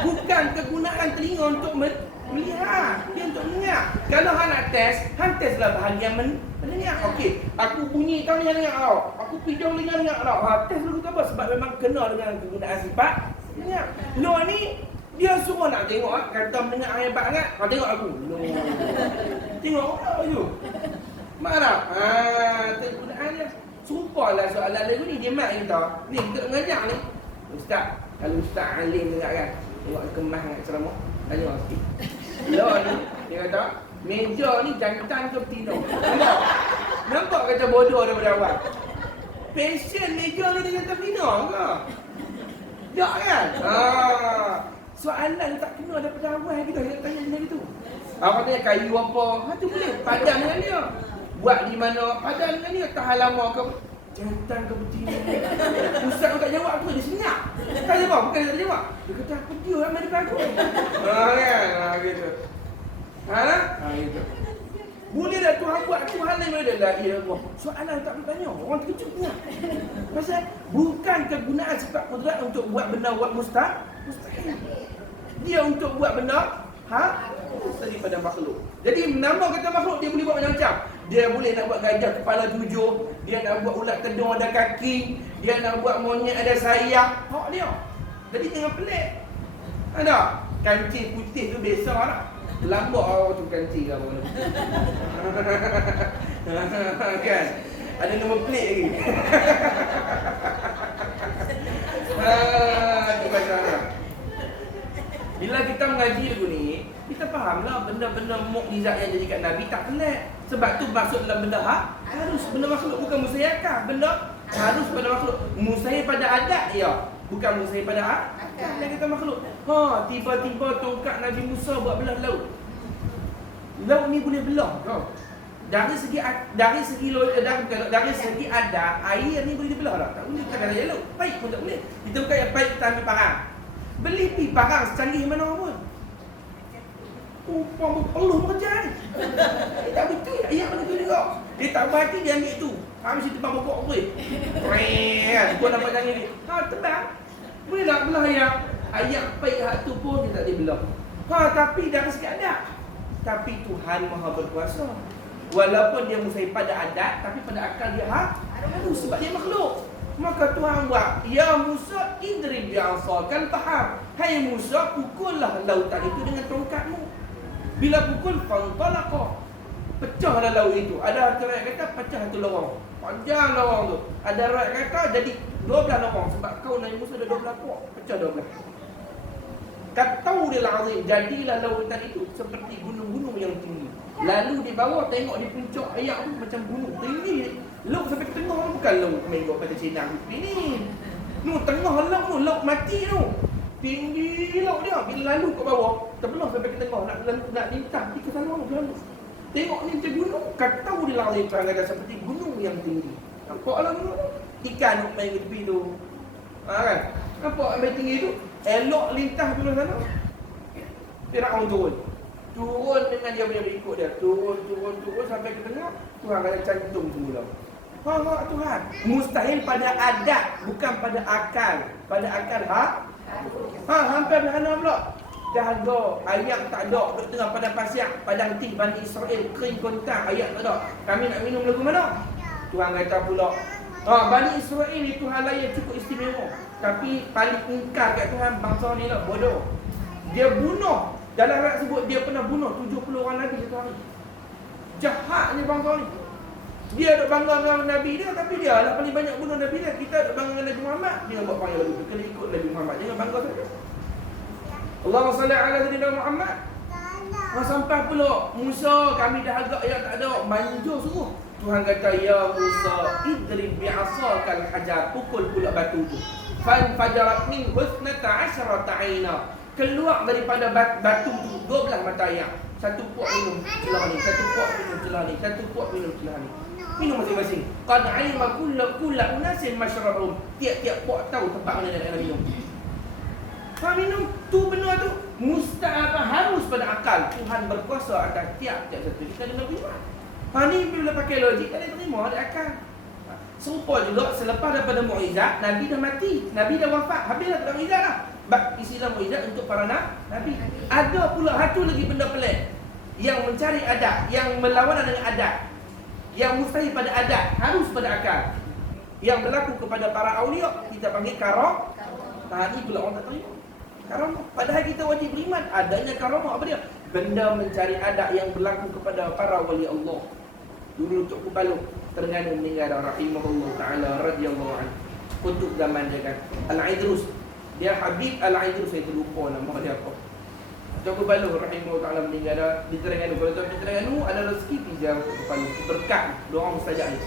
Bukan kegunaan telinga untuk melihat, dia untuk mendengar. Kalau hang nak test lah bahagian mendengar. Okey, aku bunyi kau ni dengar tau. Aku pidong dengar tau. Test dulu apa? Sebab memang kena dengan kegunaan sifat dengar. Lo ni dia semua nak tengok kata mendengar hebat sangat. Kau tengok aku. Lo. Tengok apa tu? Mana? Kegunaan dia. Sumpahlah soalan lagu ni dia mat kita. Ni kita mengajar ni. Ustaz, kalau ustaz alim dengar kan. Tengok kemas dengan ceramah. Tanya sikit. Lo ni dia kata, meja ni jantan ke betina? Nampak kata bodoh daripada awal. Passion meja ni dia jantan betina ke? Tak kan? Soalan tak kena daripada awal kita nak tanya macam itu. Apa tanya kayu apa? Tu boleh padan dengan dia. Buat di mana? Padan dengan dia tahan lama ke? Jantan ke betina? Ustaz tak jawab apa? Dia senyap. Tak jawab, bukan dia tak jawab. Dia kata aku dia yang main depan aku. Kan? Gitu. Gitu. Boleh dah Tuhan buat Tuhan lain ada la ilallah. Soalan tak bertanya. Orang terkejut dengar. Pasal bukan kegunaan sifat kudrat untuk buat benda buat mustahil. Dia untuk buat benda daripada makhluk. Jadi nama kata makhluk dia boleh buat macam-macam. Dia boleh nak buat gajah kepala 7, dia nak buat ulat kedung ada kaki, dia nak buat monyet ada sayap. Hak dia. Jadi jangan pelik. Ada kancing putih tu biasa lah. Lambak tu kancing ke apa. Kan? Ada nama pelik lagi. Tu pasal. Bila kita mengaji lagu ni, kita fahamlah benda-benda mukjizat yang jadi kat Nabi tak pelik. Sebab tu masuk dalam benda harus benda makhluk, bukan mustahil. Benda harus pada makhluk. Mustahil pada adat ya, bukan mustahil pada akal yang kita makhluk. Tiba-tiba tongkat Nabi Musa buat belah laut. Laut ni boleh belah. Dari segi adat, air ni boleh dibelah tak? Tak boleh, tak ada laut. Paip pun tak boleh. Kita bukan yang paip kita ambil parang. Beli pi parang secanggih mana pun. Upang berpeluh kerja ni. Dia tak betul. Ayat mana tu juga. Dia tak berhati dia ambil tu. Mesti tebang pokok apa ni. Kan. Kau nampak jangan ni. Tebang. Boleh tak belah ayat. Ayat paip hak tu pun dia tak boleh belah. Tapi dari segi adat. Tapi Tuhan Maha Berkuasa. Walaupun dia mustahil pada adat, tapi pada akal dia harus sebab dia makhluk. Maka Tuhan buat, ya Musa idrib bi'asakal bahar. Hai Musa, pukullah lautan itu dengan tongkatmu. Bila pukul fantalaqa, pecahlah laut itu. Ada riwayat kata pecah satu lorong. Panjang lorong tu. Ada riwayat kata jadi 12 lorong sebab kau Nabi Musa ada 12 puak, pecah 12. Kataulil azim, jadilah lautan itu seperti gunung-gunung yang tinggi. Lalu di bawah tengok di puncak air tu macam gunung tinggi. Laut sampai ke tengah bukan laut mengikut kata Cina ni. Tengah laut mati tu. Tinggi laut dia. Bila lalu ke bawah, terbelah sampai ke tengah nak lintah pergi ke sana lalu. Tengok ni macam gunung. Kataulil azim, kata seperti gunung yang tinggi. Nampaklah gunung tu. Ikan nak main ke tepi tu. Kan? Nampak main tinggi tu. Elok lintah dulu sana. Firaun turun dengan dia punya berikut dia. Turun sampai ke tengah. Tuhan kata cantum semula. Tuhan. Mustahil pada adat, bukan pada akal. Pada akal hampir berhana pula. Dahaga, ayam tak ada. Duduk tengah padang pasir, padang tih Bani Israel, kering kontang, ayam tak ada. Kami nak minum lagu mana? Tuhan kata pula, Bani Israel ni Tuhan lain cukup istimewa. Tapi paling ingkar kat Tuhan bangsa ni lah, bodoh. Dia bunuh. Dalam ayat sebut dia pernah bunuh 70 orang Nabi satu hari. Jahatnya bangsa ni. Dia duk bangga dengan Nabi dia, tapi dia lah paling banyak bunuh Nabi dia. Kita duk bangga dengan Nabi Muhammad, dia buat panggil lagu tu. Kena ikut Nabi Muhammad, jangan bangga saja. Allahumma salli ala sayyidina Muhammad. Sampai pula Musa, kami dah agak ayat tak ada, manjur suruh. Tuhan kata, ya Musa, idrib bi'asakal hajar, pukul pula batu tu. Fan fajarat min husnata asyrata aina. Keluar daripada batu tu 12 mata air. Satu puak minum celah ni, satu puak minum celah ni, satu puak minum celah ni. Minum masing-masing. Qad alima kullu unasin mashrabahum. Tiap-tiap puak tahu tempat mana nak minum. Minum tu benar tu mustahil, harus pada akal. Tuhan berkuasa atas tiap-tiap satu. Kita kena terima. Ni bila pakai logik tak boleh terima ada akal. Serupa juga selepas daripada mukjizat, Nabi dah mati, Nabi dah wafat, habislah tak mukjizat lah. Bab istilah mukjizat untuk para Nabi. Ada pula satu lagi benda pelik yang mencari adat, yang melawan dengan adat, yang mustahil pada adat, harus pada akal. Yang berlaku kepada para awliya kita panggil karam. Ini pula orang tak terima. Karamah. Padahal kita wajib beriman adanya karamah. Apa dia? Benda mencari adat yang berlaku kepada para wali Allah. Dulu Tok Kupalu Terengganu meninggal rahimahullah ta'ala radhiyallahu anhu. Kutub zaman dia kan Al-Idrus. Dia Habib Al-Idrus, saya terlupa nama dia apa. Tok Kupalu rahimahullah ta'ala meninggal di Terengganu. Kalau di Terengganu ada rezeki pijam Tok Kupalu. Berkat doa mustajab ni.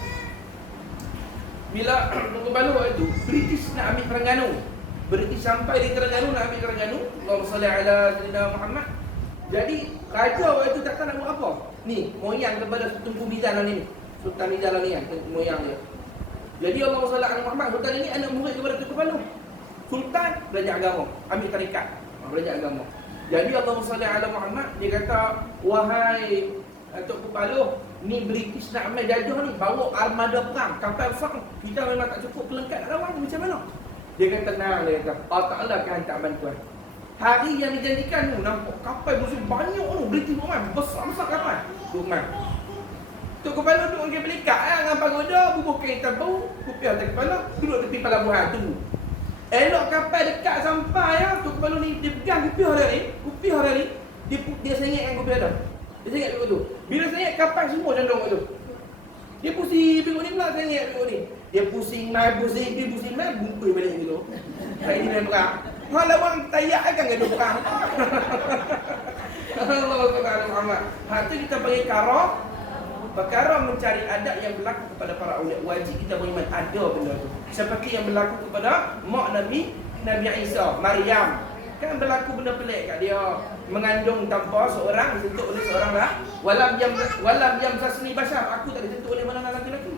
Bila Tok Kupalu itu British nak ambil Terengganu. British sampai di Terengganu nak ambil Terengganu. Allahumma salli ala sayyidina Muhammad. Jadi raja waktu itu takkan nak buat apa? Ni moyang kepada Tunku Bizan ni. Sultan Nizam ni kan, moyang dia. Jadi Allah SWT Muhammad, Sultan ini anak murid kepada Tunku Palu. Sultan belajar agama, ambil tarikat, belajar agama. Jadi Allah SWT Muhammad, dia kata, wahai Tunku Palu, ni British nak ambil jajah ni, bawa armada perang, kapal besar. Kita memang tak cukup pelengkap nak lawan, macam mana? Dia kata, tenang, dia kata, Allah Ta'ala akan hantar bantuan. Hari yang dijanjikan tu, nampak kapal musuh banyak tu, British Roman, besar-besar kapal. Roman. Tok Kepala duduk dengan pelikat dengan pagoda, bubuh kain tabu, kupiah atas kepala, duduk tepi pelabuhan tunggu. Elok kapal dekat sampai ya, Tok Kepala ni dia pegang kupiah dia ni, dia sengitkan kupiah dah. Dia sengit tengok tu. Bila sengit kapal semua condong kat tu. Dia pusing tengok ni pula sengit tengok ni. Dia pusing mai, bungkui balik gitu. Hari ni main perang. Hal lawan tayak akan gaduh perang. Allah Subhanahu Muhammad. Tu kita panggil karam. Perkara mencari adat yang berlaku kepada para awliya, wajib kita beriman ada benda tu. Seperti yang berlaku kepada mak Nabi Isa, Maryam. Kan berlaku benda pelik kat dia, mengandung tanpa seorang, disentuh oleh seorang lah. Walam jam sasni bashar, aku tak disentuh oleh mana lelaki-lelaki.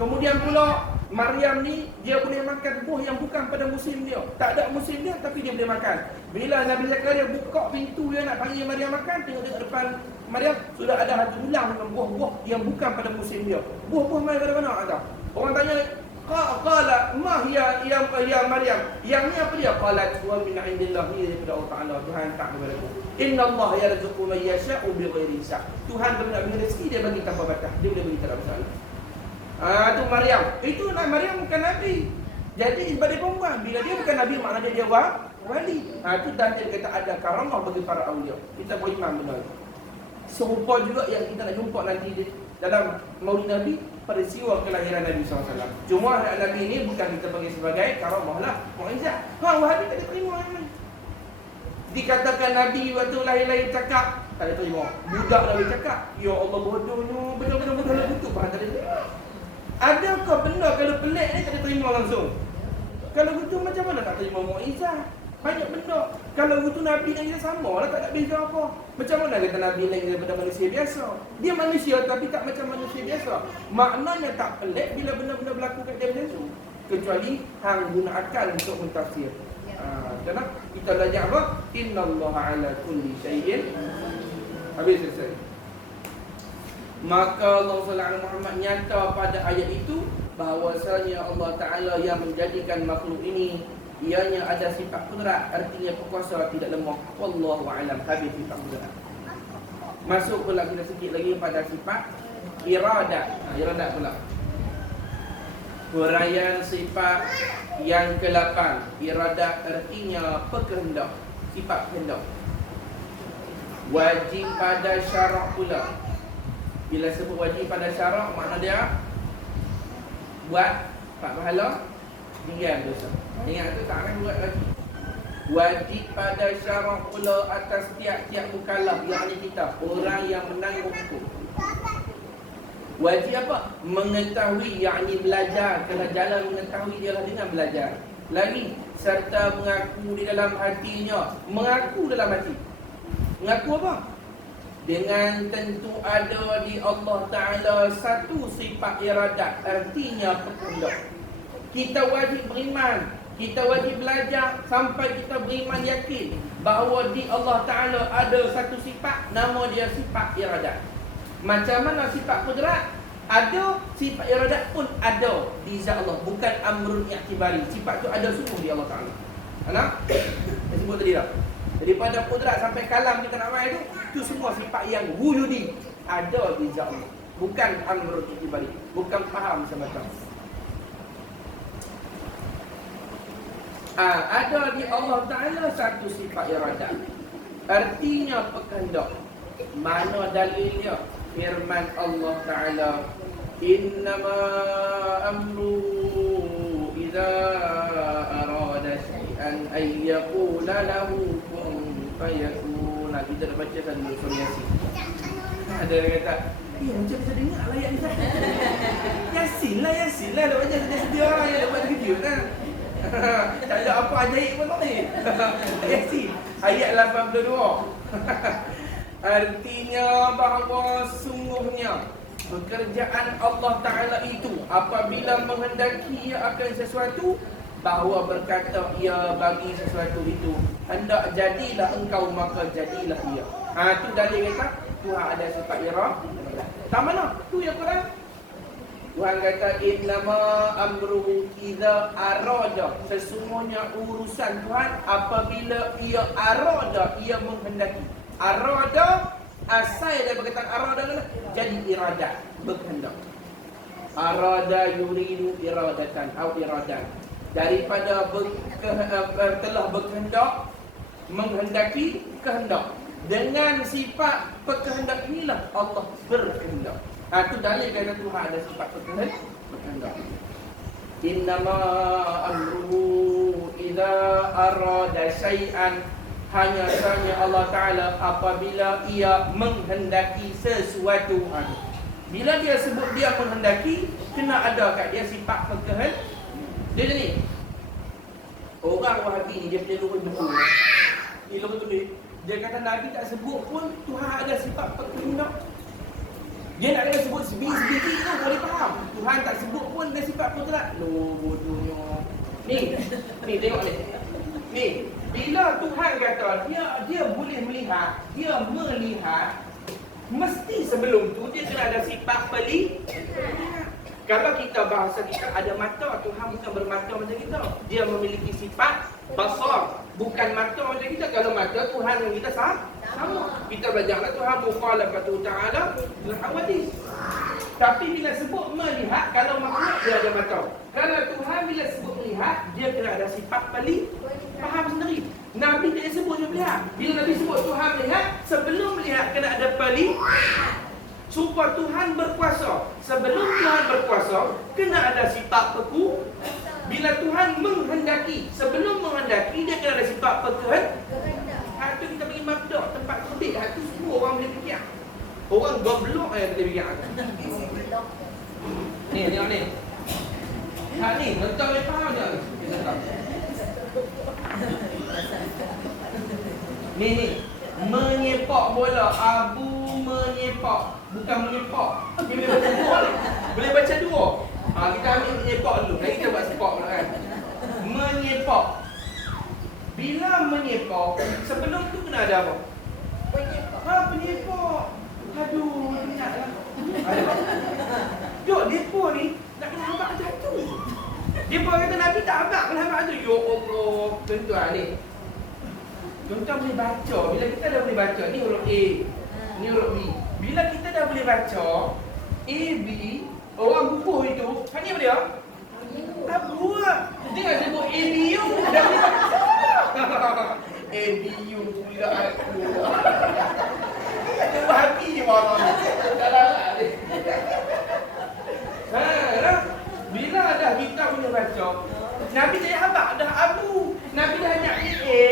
Kemudian pula Maryam ni dia boleh makan buah yang bukan pada musim dia. Tak ada musim dia tapi dia boleh makan. Bila Nabi Zakaria buka pintu dia nak panggil Maryam makan, tengok depan Maryam sudah ada satu ulang dengan buah-buah yang bukan pada musim dia. Buah-buah mai pada mana ada? Orang tanya, qala ma ya Maryam. Yang ni apa dia? Qalat wa min indillah, ni daripada Allah Taala, Tuhan tak kepada aku. Inna Allah yarzuqu man yasha'u bighairi hisab. Tuhan benar-benar rezeki dia bagi tanpa batas. Dia boleh bagi tak ada masalah. Tu Maryam. Itu Maryam bukan Nabi. Jadi ibadah perempuan. Bila dia bukan Nabi, maknanya dia wali. Itu dah dia kata ada karamah bagi para awliya. Kita beriman benar. Serupa juga yang kita nak jumpa nanti dalam Maulid Nabi, peristiwa kelahiran Nabi SAW. Cuma Nabi ini bukan kita panggil sebagai karamah lah, mukjizat. Wahabi tak diterima. Dikatakan Nabi waktu lahir-lahir cakap, tak diterima. Budak Nabi cakap, ya Allah bodohnya, benar-benar bodoh lah butuh. Tak diterima. Adakah benda kalau pelik ni tak diterima langsung? Kalau begitu macam mana tak terima mukjizat? Banyak benda. Kalau begitu Nabi dan kita sama lah, tak ada beza apa. Macam mana kata Nabi lain daripada manusia biasa? Dia manusia tapi tak macam manusia biasa. Maknanya tak pelik bila benda-benda berlaku kat dia macam tu. Kecuali hang guna akal untuk mentafsir. Kerana kita belajar apa? Innallaha ala kulli syai'in. Habis selesai. Maka Allah SWT Muhammad nyata pada ayat itu bahawasanya Allah Ta'ala yang menjadikan makhluk ini ianya ada sifat kudrat, artinya berkuasa tidak lemah. Wallahu a'lam. Habis sifat kudrat. Masuk pula kita sikit lagi pada sifat iradat. Iradat pula huraian sifat yang ke-8. Iradat artinya berkehendak, sifat kehendak. Wajib pada syarak pula. Bila sebut wajib pada syarak, makna dia buat tak pahala, tinggal dosa. Ingat tu tak akan buat lagi. Wajib pada syarak pula atas tiap-tiap mukallaf, yakni kita, orang yang menanggung hukum. Wajib apa? Mengetahui, yakni belajar. Kerana jalan mengetahui dia lah dengan belajar. Lagi, serta mengaku di dalam hatinya. Mengaku dalam hati. Mengaku apa? Dengan tentu ada di Allah Ta'ala satu sifat iradat, artinya berkehendak. Kita wajib beriman, kita wajib belajar sampai kita beriman yakin bahawa di Allah Ta'ala ada satu sifat, nama dia sifat iradat. Macam mana sifat kudrat? Ada sifat iradat pun ada di zat Allah, bukan amrun i'tibari. Sifat tu ada sungguh di Allah Taala. Ana saya sebut tadi dah. Daripada kudrat sampai kalam kita nak main tu semua sifat yang wujudi ada di zat Allah. Bukan amrun i'tibari, bukan faham semata. Ada di Allah Taala satu sifat iradat. Artinya berkehendak. Mana dalilnya? Firman Allah Taala, innama amru idza arada syai'an ay yaqula lahu kun fayakun. Kita dah baca tadi surah Yasin. Ada yang kata, macam saya dengar lah ayat ni. Yasin lah dah baca sedia orang yang dapat terkejut kan. Tak ada apa ajaib pun tak ni. Yasin ayat 82. Artinya bahawa sungguhnya pekerjaan Allah Ta'ala itu apabila menghendaki ia akan sesuatu, bahawa berkata ia bagi sesuatu itu, hendak jadilah engkau maka jadilah ia. Tu dalil kata Tuhan ada sifat iradah. Tak mana? Tu yang Quran. Tuhan kata innama amruhu idza arada. Sesungguhnya urusan Tuhan apabila ia arada, ia menghendaki. Arada, asal dari perkataan arada adalah jadi iradat, berkehendak. Arada yuridu iradatan atau iradan. Daripada telah berkehendak, menghendaki, kehendak. Dengan sifat berkehendak inilah Allah berkehendak. Itu dalil kata Tuhan ada sifat berkehendak. Innama amruhu idza arada syai'an. Hanya sahaja Allah Ta'ala apabila ia menghendaki sesuatu. Bila dia sebut dia menghendaki, kena ada kat dia sifat berkehendak. Dia ni orang Wahabi ni, dia punya lurus betul. Ni lurus tulis. Dia kata Nabi tak sebut pun Tuhan ada sifat berkehendak. Dia nak kena sebut sebiji-sebiji tu boleh faham. Tuhan tak sebut pun dia sifat berkehendak. Bodohnya. Ni tengok ni. Ni, bila Tuhan kata dia boleh melihat, dia melihat, mesti sebelum tu dia kena ada sifat melihat. Kalau kita bahasa kita ada mata, Tuhan bukan bermata macam kita. Dia memiliki sifat basar, bukan mata macam kita. Kalau mata Tuhan dengan kita sama. Kita belajarlah Tuhan mukhalafatu ta'ala bil hawadis. Tapi bila sebut melihat, kalau makhluk dia ada mata. Kalau Tuhan bila sebut melihat, dia kena ada sifat faham sendiri. Nabi tak sebut dia melihat. Bila Nabi sebut Tuhan melihat, sebelum melihat kena ada supaya Tuhan berkuasa. Sebelum Tuhan berkuasa, kena ada sifat peku. Bila Tuhan menghendaki, sebelum menghendaki dia kena ada sifat berkehendak. Itu kita bagi mabda tempat terbit. Itu semua orang boleh fikir. Orang goblok yang boleh fikir. Ni tengok ni. Ni betul ni faham je. Ni menyepak bola. Abu menyepak, bukan menyepak. Dia boleh baca dua. Boleh baca dua. Kita ambil menyepak dulu. Nanti kita buat sepak pula kan. Menyepak. Bila menyepak, sebelum tu kena ada apa? Penyepak. Aduh, ingatlah. Dok, depa ni nak kena habaq jatuh. Depa kata Nabi tak habaq kena habaq tu. Ya Allah, tuan-tuan ni. Tuan-tuan boleh baca. Bila kita dah boleh baca, ni huruf A, ni huruf B. Bila kita dah boleh baca A, B, orang bubuh itu, kan ni apa dia? Abu lah. Dia nak sebut ABU, dah boleh baca. ABU pula aku. Ada Wahabi ni orang ni. Dah lalak ni. Bila dah kita boleh baca, Nabi tak payah habaq dah Abu. Nabi dah ajak ni A,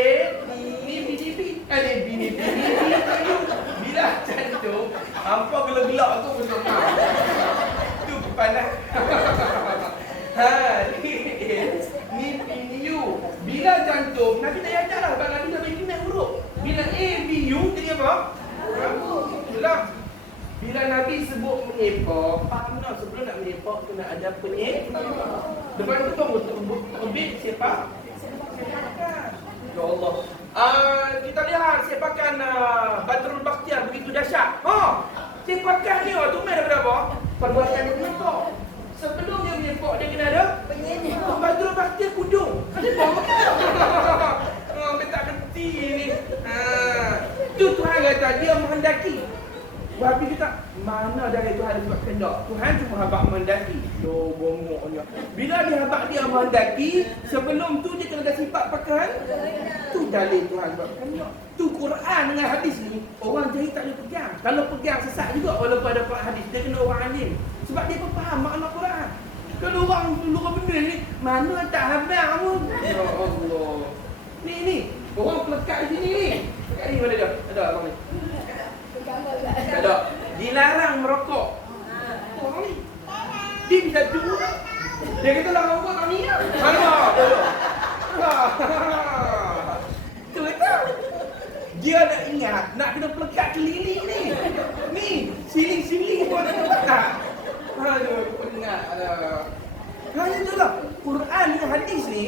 ni B, ni B. Ada B, ni B, ni B. Bila macam tu, hampa gelak-gelak tu betul tak? Tu panas. Ni B, ni U. Bila cantum, Nabi tak payah ajak lah. Sebab Nabi dah bagi kenal huruf. Bila A, B, U, jadi apa? Abu. Itulah. Bila Nabi sebut menyepak, faham tak? Sebelum nak menyepak, kena ada penyepak. Lepas tu kamu terbit sepak. Ya Allah. Kita lihat sepakan Badrul Bakhtiar begitu dahsyat. Sepakan ni tu main daripada apa? Perbuatan dia menyepok. Sebelum dia menyepok, dia kena ada Badrul Bakti kudung. Kenapa? Ketak-keti ni. Tu Tuhan kata dia menghendaki. Wahabi kita, mana dari Tuhan sebab kehendak? Tuhan cuma habaq menghendaki. Yo bongoknya. Bila dia habaq dia menghendaki, sebelum tu dia kena ada sifat pakai. Tu dalil Tuhan sebab kehendak. Tu Quran dengan hadis ni, orang jahil tak boleh pegang. Kalau pegang sesat juga walaupun ada Quran hadis. Dia kena orang alim. Sebab dia pun faham makna Quran. Kalau orang luar benda ni, mana tak habaq pun. Ya Allah. Ni. Orang pelekat di sini ni. Pelekat ni mana dia? Ada abang ni. Tak ada. Dilarang merokok. Orang ni. Dia bisa jumpa. Dia kata lah merokok tak ni lah. Mana? Tu betul. Dia nak ingat, nak kena pelekat keliling ni. Ni, siling-siling pun nak pelekat. Aduh, ingat. Hanya tu lah. Quran dengan hadis ni,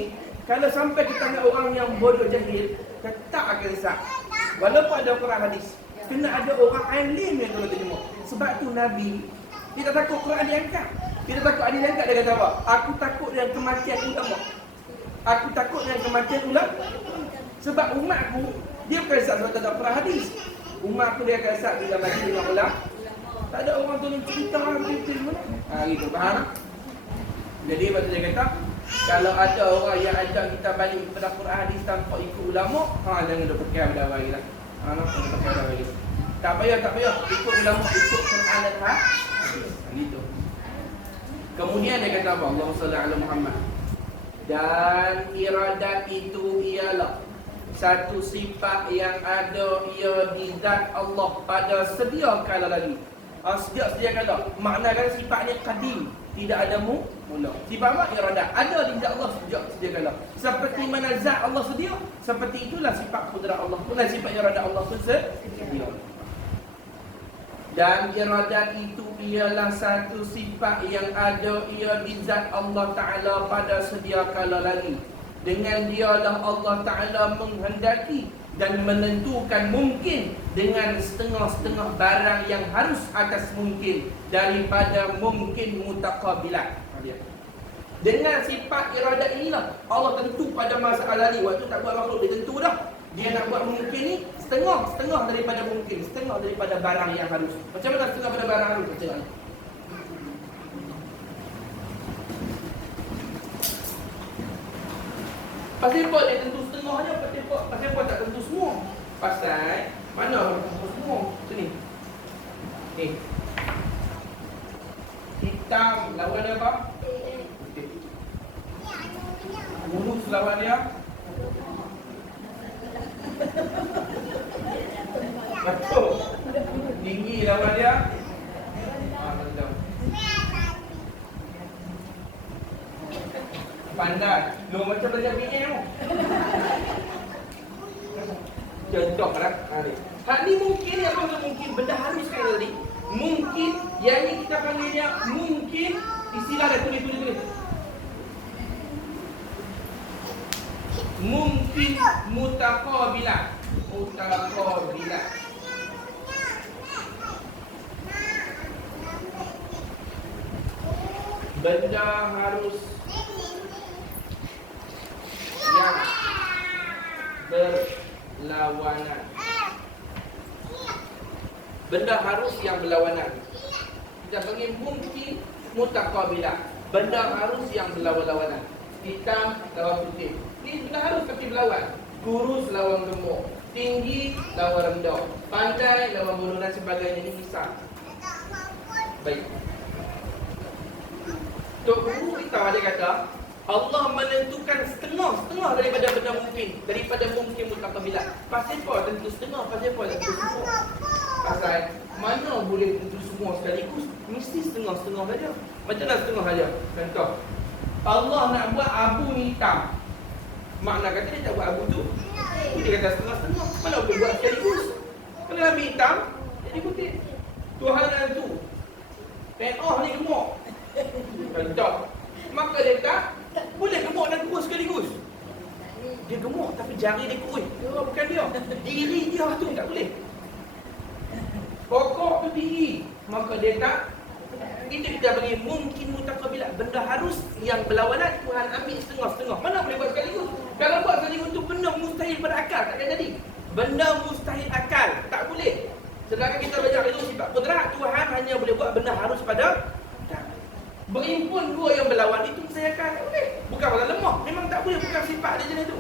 kalau sampai kita tanya orang yang bodoh jahil, tetap akan sesat. Walaupun ada Quran hadis, kena ada orang alim yang kena terima. Sebab tu Nabi, dia tak takut Quran diangkat. Dia tak takut adil diangkat, dia kata apa? Aku takut dengan kematian ulama. Aku takut dengan kematian ulama. Sebab umatku, dia bukan sesat sebab tak ada Quran hadis. Umatku dia akan sesat bila mati dengan ulama. Tak ada orang tolong cerita orang betul mana. Gitu, faham? Jadi betul dia kata, kalau ada orang yang ajak kita balik kepada Quran hadis tanpa ikut ulama, jangan duk pakai benda lagi lah. Tak payah. Ikut ulama, ikut Quran dan hadis. Gitu. Kemudian dia kata apa? Allahumma salli ala Muhammad. Dan iradat itu ialah satu sifat yang ada ia di zat Allah pada sedia kala lagi. Sedia kala. Maknanya sifat ni qadim, tidak ada mula. Sifat apa? Iradat. Ada di zat Allah sedia kala. Seperti mana zat Allah sedia, seperti itulah sifat kudrat Allah pun, sifat iradat Allah pun sedia. Dan iradat itu ialah satu sifat yang ada ia di zat Allah Ta'ala pada sedia kala lagi. Dengan dialah Allah Ta'ala menghendaki dan menentukan mungkin dengan setengah-setengah barang yang harus atas mungkin daripada mungkin mutaqabilat. Dengan sifat iradat inilah Allah tentu pada masalah ni. Waktu tak buat makhluk, dia tentu dah. Dia nak buat mungkin ni setengah daripada mungkin, setengah daripada barang yang harus. Macam mana setengah daripada barang harus? Macam mana? Pasal apa dia tentu setengahnya? Pasal apa tak tentu semua? Pasal mana orang tentu semua? Sini. Ni. Hitam lawan dia apa? Mulus lawan dia? Betul. Tinggi lawan dia? Betul. Pandai. Lu macam belajar BM. Contoh lah. Hak ni mungkin apa mungkin benda harus sekali tadi. Mungkin yang ni kita panggil dia mungkin istilah dah tulis. Mungkin mutaqabilah. Benda harus yang berlawanan. Benda harus yang berlawanan. Kita panggil mungkin mutaqabilah. Benda harus yang berlawan-lawanan. Hitam lawan putih. Ini benda harus tapi berlawan. Kurus lawan gemuk, tinggi lawan rendah, pandai lawan bodoh dan sebagainya. Ini kisah. Baik. Tok Guru kita ada kata Allah menentukan setengah daripada benda mungkin, daripada mungkin mutaqabilah. Pasal apa tentu setengah? Pasal apa tentu semua? Pasal mana boleh tentu semua sekaligus? Mesti setengah-setengah saja. Macam mana setengah saja? Contoh, Allah nak buat abu ni hitam. Makna kata dia tak buat abu tu. Dia kata setengah-setengah. Mana boleh buat sekaligus? Kalau abu hitam, jadi putih. Tuhan tu. Penuh ni gemuk. Contoh. Maka dia kata, boleh gemuk dan kurus sekaligus. Dia gemuk tapi jari dia kurus. Bukan dia. Diri dia tu tak boleh. Pokok tu tinggi. Maka dia tak Itu kita bagi mungkin mutaqabilah. Benda harus yang berlawanan Tuhan ambil setengah-setengah. Mana boleh buat sekaligus? Kalau buat sekaligus tu benda mustahil pada akal, tak akan jadi. Benda mustahil akal, tak boleh. Sedangkan kita belajar ilmu sifat qudrat, Tuhan hanya boleh buat benda harus pada akal. Berimpun dua yang berlawan itu saya akal tak boleh. Bukan pada lemah, memang tak boleh, bukan sifat dia jenis tu.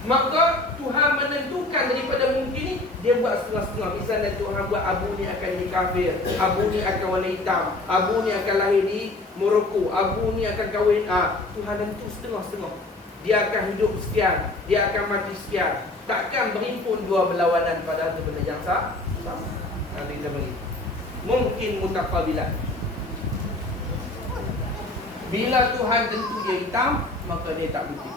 Maka Tuhan menentukan daripada mungkin ni, dia buat setengah-setengah. Misalnya Tuhan buat Abu ni akan jadi kafir, Abu ni akan warna hitam, Abu ni akan lahir di Morocco, Abu ni akan kahwin. Tuhan tentu setengah-setengah. Dia akan hidup sekian, dia akan mati sekian. Takkan berimpun dua berlawanan pada satu benda yang sama. Nanti kita bagi mungkin mutaqabilah. Bila Tuhan tentu dia hitam, maka dia tak putih.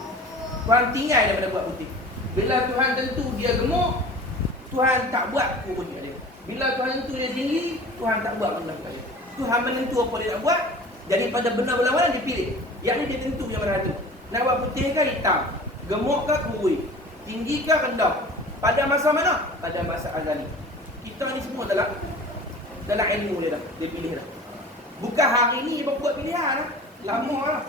Tuhan tinggal daripada buat putih. Bila Tuhan tentu dia gemuk, Tuhan tak buat kurun kat dia. Bila Tuhan tentu dia tinggi, Tuhan tak buat benda kat dia. Tuhan menentu apa dia nak buat. Jadi pada benda berlawanan dia pilih. Yang ni dia tentu yang mana satu. Nak buat putih ke hitam, gemuk ke kurus, tinggi ke rendah. Pada masa mana? Pada masa azali. Kita ni semua dalam ilmu dia dah. Dia pilih dah. Bukan hari ni dia buat pilihan lah. Lama lah.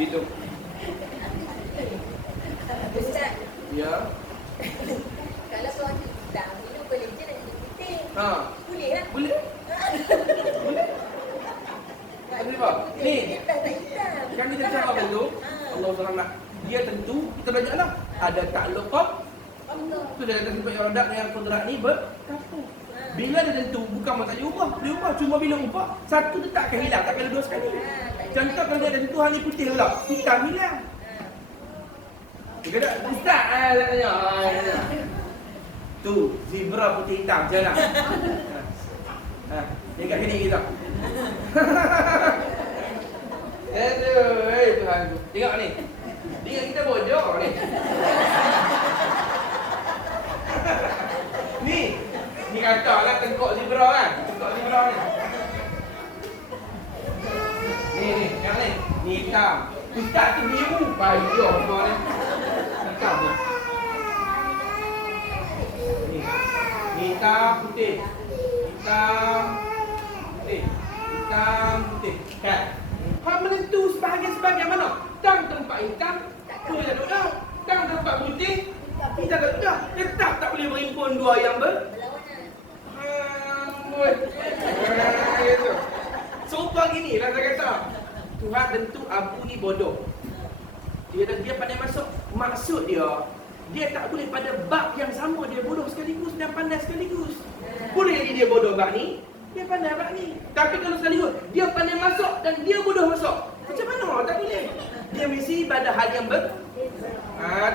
Gitu. Ustaz. Ya. Kalau seorang hitam, dia boleh je nak jadi putih. Boleh lah. Boleh. Boleh. Boleh apa? Ni. Tak hitam. Kan kita cakap apa tu? Allah SWT. Dia tentu, kita belajar lah. Ada takluk qab. Tu dia kata sebab yang radak dengan qudrat ni berkapur. Bila dia tentu, bukan mahu tak diubah. Dia ubah, cuma bila ubah, satu tu tak akan hilang, tak akan dua sekali. Contoh kalau dia ada tentu hal ni putih pula, hitam hilang. Dia kata, Ustaz, saya tanya. Tu, zebra putih hitam, jalan. Dia kat sini kita. Aduh, Tuhan tu. Tengok ni. Dia kita bodoh ni. Ni kata lah tengkok zebra kan. Tengkok zebra ni. Ni, yang ni. Ni hitam. Ustaz tu biru. Payuh semua ni. Hitam ni. Ni hitam putih. Hitam putih. Hitam putih. Kan? Hak menentu sebahagian-sebahagian mana? Tang tempat hitam, tu dia duduk dah. Tang tempat putih, kita tak duduk. Tetap tak boleh berimpun dua yang gitu. Serupa gini lah saya kata. Tuhan tentu Abu ni bodoh. Dia pandai masuk. Maksud dia tak boleh pada bab yang sama. Dia bodoh sekaligus dan pandai sekaligus. Boleh jadi dia bodoh bab ni, dia pandai bab ni. Tapi kalau sekaligus, dia pandai masuk dan dia bodoh masuk. Macam mana? Tak boleh. Dia mesti pada hal yang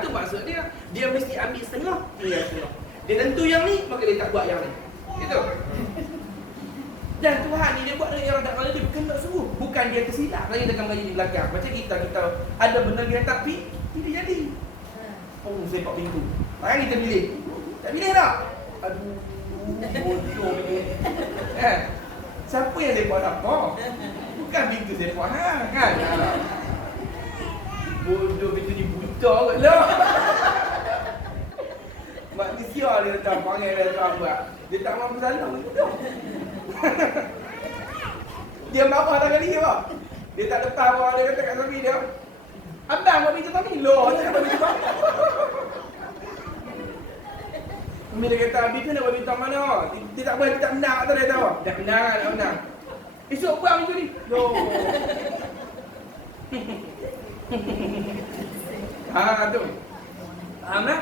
tu maksud dia. Dia mesti ambil setengah, tinggal setengah. Dia tentu yang ni, maka dia tak buat yang ni. Gitu. Dan Tuhan ni dia buat dengan orang tak kalau dia berkendak sungguh. Bukan dia tersilap lagi dengan mengaji di belakang. Macam kita ada benda kita tak pilih, tidak jadi. Oh, sepak pintu. Maka kita pilih. Tak pilih tak? Aduh, bodoh ni. Siapa yang sepak apa? Bukan pintu sepak kan? Bodoh pintu ni buta kot lah. Manusia dia tak panggil dia tak buat. Dia tak mampu salah bodoh. Dia marah tak kali dia apa? Dia tak letak apa dia kata kat suami dia. Abang buat pintu tadi. Loh, dia buat pintu mana? Umi dia kata, Abi tu nak buat pintu mana? Dia tak buat, dia tak menang atau dia tahu? Tak menang lah, tak menang. Esok buat pintu ni. Loh. Tu. Faham tak?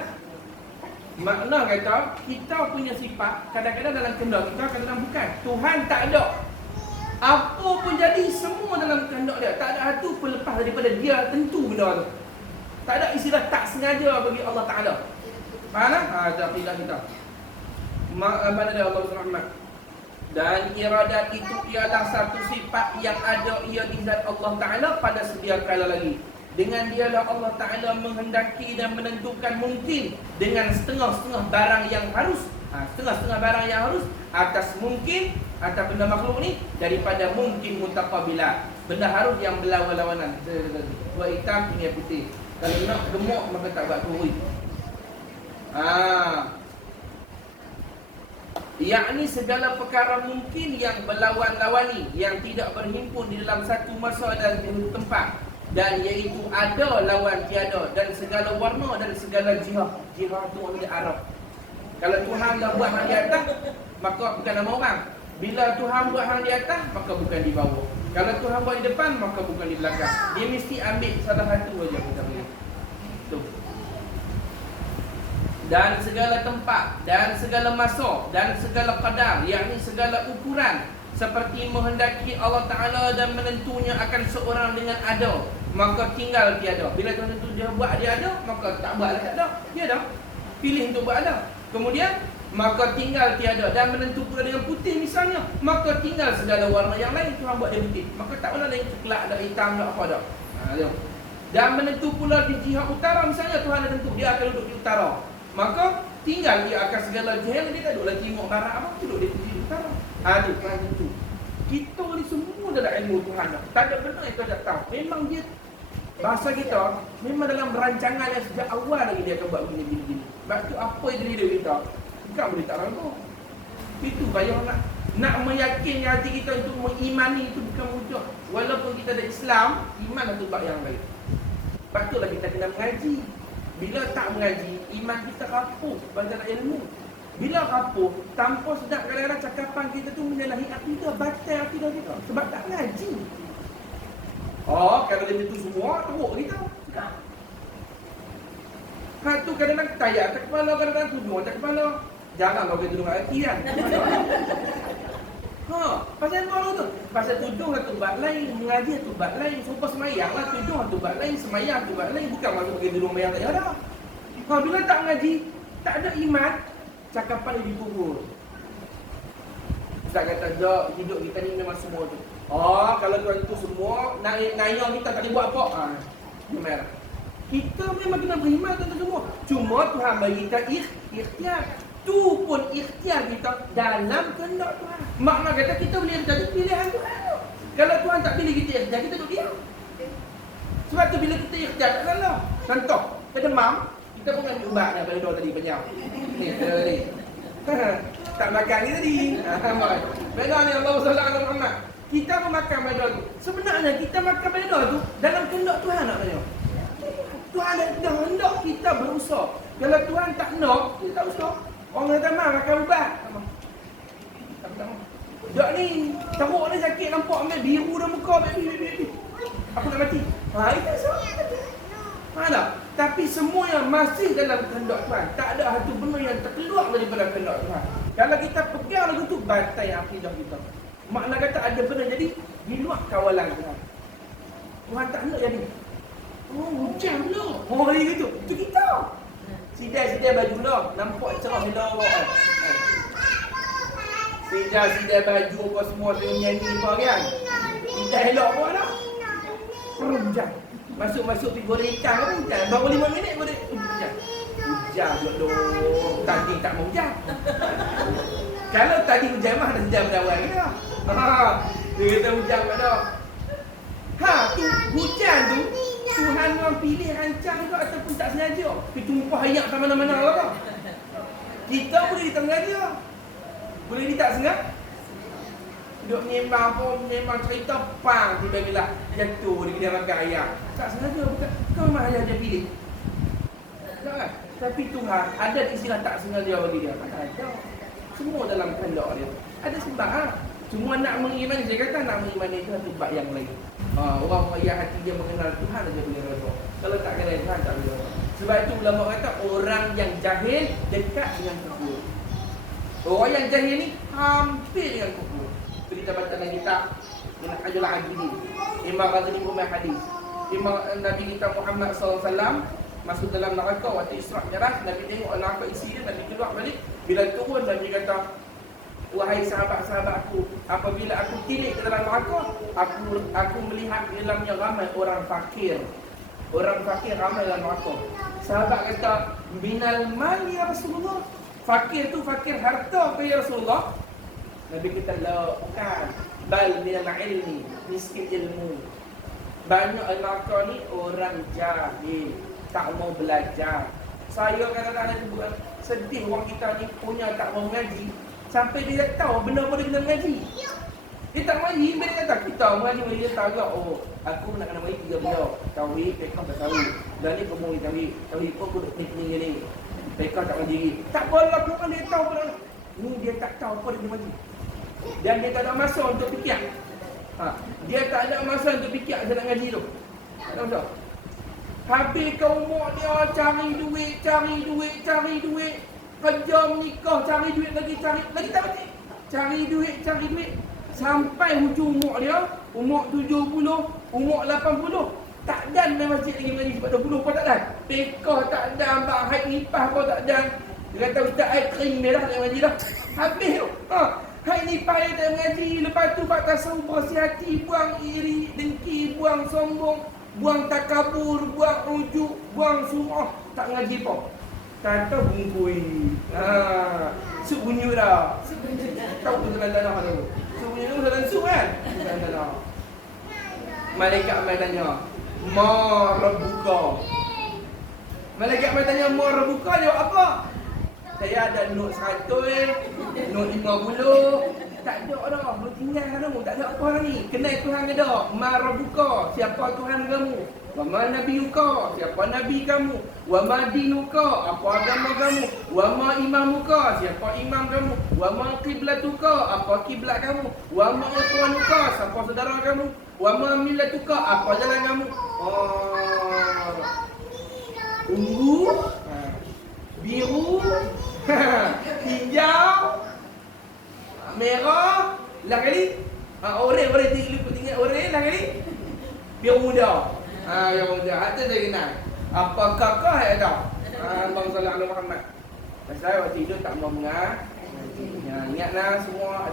Makna kata, kita punya sifat kadang-kadang dalam kehendak kita, kadang-kadang bukan. Tuhan tak ada. Apa pun jadi, semua dalam kehendak dia. Tak ada satu pun lepas daripada dia tentu benda tu. Tak ada istilah tak sengaja bagi Allah Ta'ala. Faham tak? Tak pilih kita. Mana dia Allah SWT. Dan iradat itu ialah satu sifat yang ada ia di zat Allah Ta'ala pada sedia kala lagi. Dengan dialah Allah Ta'ala menghendaki dan menentukan mungkin dengan setengah-setengah barang yang harus. Setengah-setengah barang yang harus atas mungkin, atas benda makhluk ni, daripada mungkin mutaqabilah. Benda harus yang berlawan-lawanan. Buat hitam, tinggal putih. Kalau nak gemuk, maka tak buat kurus. yakni segala perkara mungkin yang berlawan-lawani, yang tidak berhimpun di dalam satu masa dan satu tempat, dan iaitu ada lawan tiada, dan segala warna dan segala jihad. Jihad tu orang di Arab. Kalau Tuhan dah buat hang di atas, maka bukan nama orang. Bila Tuhan buat hang di atas, maka bukan di bawah. Kalau Tuhan buat di depan, maka bukan di belakang. Dia mesti ambil salah satu saja kita boleh. Tu. Dan segala tempat, dan segala masa, dan segala qadar, yakni segala ukuran, seperti menghendaki Allah Ta'ala dan menentunya akan seorang dengan ada, maka tinggal tiada. Bila Tuhan tentu dia buat dia ada, maka tak buatlah tak ada. Dia ada. Pilih untuk buat ada. Kemudian, maka tinggal tiada. Dan menentu pula dengan putih misalnya, maka tinggal segala warna yang lain. Tuhan buat dia putih. Maka tak pernah lain coklat, ada hitam, ada apa ada. Dan menentu pula di jihad utara misalnya, Tuhan ada tentu dia akan duduk di utara. Maka tinggal dia akan segala jihad, dia tak duduklah tengok barat apa, duduk di sisi utara. Itu Tuhan tentu. Kita ni semua dalam ilmu Tuhan dah. Tak ada benda yang kita tak tahu. Memang dia, bahasa kita, memang dalam rancangan yang sejak awal lagi dia akan buat begini-begini. Sebab tu apa yang dia kita, bukan boleh tak ragu. Itu payah nak meyakini hati kita untuk mengimani itu bukan mudah. Walaupun kita ada Islam, iman itu bab yang lain. Sebab itulah kita kena mengaji. Bila tak mengaji, iman kita rapuh pada ilmu. Bila rapuh, tanpa sedar kadang-kadang cakapan kita tu menyalahi akidah, batal akidah kita. Sebab tak mengaji. Kalau dia itu semua, teruk kita. Tu kadang-kadang tayak atas kepala, kadang-kadang tudung atas kepala. Jangan kau pergi tudung hati kan. Pasal apa tu? Pasal tudung lah tu bab lain, mengaji tu bab lain, serupa semayang lah tudung tu bab lain, semayang tu bab lain, bukan masuk pergi tudung mayang tak ada. Bila tak mengaji, tak ada iman, cakapan dia dikubur. Ustaz kata, hidup kita ni memang semua tu. Kalau Tuhan itu semua, nanya kita tak boleh buat apa. Dia merah. Kita memang kena beriman tentang semua. Cuma Tuhan bagi kita ikhtiar. Tu pun ikhtiar kita dalam kehendak Tuhan. Makna kata kita boleh jadi pilihan Tuhan. Kalau Tuhan tak pilih kita ikhtiar, kita duduk diam. Sebab tu bila kita ikhtiar tak salah. Contoh, kita demam, kita pun ambil ubat dah pada tadi penyam. Ni tadi. Tak makan ni tadi. Beda ni Allah sallallahu alaihi Muhammad. Kita pun makan benda tu. Sebenarnya kita makan benda tu dalam kehendak Tuhan nak tanya. Tuhan dah hendak kita berusaha. Kalau Tuhan tak nak, kita tak usaha. Orang kata makan ubat. Tak. Dok ni, teruk ni sakit nampak ambil biru dah muka ambil. Aku nak mati. Itu salah. Tak? Tapi semua yang masih dalam kehendak Tuhan. Tak ada satu benda yang terkeluar daripada kehendak Tuhan. Kalau kita pegang lagu tu, batai akidah kita. Makna kata ada benda jadi di luar kawalan Tuhan. Tuhan tak nak jadi. Hujan pula. Dia gitu. Itu kita. Sidai baju lah. Nampak cerah bila awak. Sidai baju apa semua tengok nyanyi apa kan. Sidai elok apa dah. Hujan. Masuk pergi goreng ikan apa hujan. Baru 5 minit goreng hujan. Hujan pula. Tadi tak mau hujan. Kalau tadi hujan mah dah sejam berdawai ke dah. Dia kata hujan pula dah. Tu hujan tu Tuhan orang pilih rancang ke ataupun tak sengaja. Dia tumpah ayak ke mana-mana lah. Kita boleh di tengah dia. Boleh di tak sengaja. Duduk menyembang pun, menyembang cerita pang tiba-tiba jatuh dia makan ayak. Tak sengaja bukan. Kau memang ayah dia pilih. Tak. Tapi Tuhan ada istilah tak sengaja bagi dia. Tak ada. Semua dalam kehendak dia. Ada sebab Cuma nak mengimani, saya kata nak mengimani itu satu bab yang lain. Orang yang hati dia mengenal Tuhan saja boleh rasa. Kalau tak kenal Tuhan tak boleh rasa. Sebab itu ulama kata orang yang jahil dekat dengan kufur. Orang yang jahil ni hampir dengan kufur. Kita baca dalam kitab Minhajul Abidin, Imam Ghazali Umar hadis. Imam Nabi kita Muhammad SAW masuk dalam neraka waktu Isra' Mi'raj. Nabi tengok neraka isi dia, Nabi keluar balik. Bila turun Nabi kata, wahai sahabat-sahabatku, apabila aku tilik ke dalam neraka, aku melihat di dalamnya ramai orang fakir. Orang fakir ramai dalam neraka. Sahabat kata, minal mal ya Rasulullah. Fakir tu fakir harta ke ya Rasulullah? Nabi kata, la, bukan. Bal minal ilmi, miskin ilmu. Banyak neraka ni orang jahil, tak mau belajar. Saya kadang-kadang ada sedih orang kita ni punya tak mau mengaji. Sampai dia tak tahu benda apa dia kena mengaji. Dia tak mengaji, dia kata kita mengaji, dia tahu juga, oh aku nak kena mengaji 3 benda. Tauhid, fiqh, tasawuf. Dan ni kamu tauhid. Tauhid pun aku ni ni. Fiqh tak mengaji. Tak boleh keluar dia tahu benda. Ni dia tak tahu apa dia kena mengaji. Dan dia tak ada masa untuk fikir. Dia tak ada masa untuk fikir dia nak ngaji tu. Tak ada masa. Habis kau umur dia cari duit. Kerja menikah, cari duit lagi tak mati. Cari duit. Sampai hujung umur dia, umur 70, umur 80. Tak dan main masjid lagi mengaji sebab 20 pun tak dan. Pekah tak dan, bak haid nipah pun tak dan. Dia kata ustaz air kering dia dah tak mengaji dah. Habis tu. Haid nipah dia tak mengaji. Lepas tu bak tasawuf bersih hati, buang iri, dengki, buang sombong, buang takabur, buang ujuk, buang surah. Tak mengaji pun. Kata bungkui. Sup bunyi dah. Tahu tu dalam tanah tu. Sup bunyi tu dalam sup kan? Dalam tanah. Malaikat mai tanya, "Ma rabbuka?" Malaikat mai tanya, "Ma rabbuka?" Jawab apa? Saya ada note 100, note 50. Tak ada dah. Lu tinggal kamu. Tak ada apa lagi. Kenal Tuhan ada. Ma rabbuka? Siapa Tuhan kamu? Wa ma nabiyuka? Siapa nabi kamu? Wa ma dinuka? Apa agama kamu? Wa ma imamuka? Siapa imam kamu? Wa ma qiblatuka? Apa kiblat kamu? Wa ma ikhwanuka? Siapa saudara kamu? Wa ma millatuka? Apa jalan kamu? Ungu, biru, hijau, merah, lah kali. Oranye tinggal oranye lah kali. Biru muda. Yang muda. Itu saya kenal. Apa kakak ada? Bang Sallallahu Alaihi Muhammad. Pasal waktu tidur tak mau mengaji. Ingatlah semua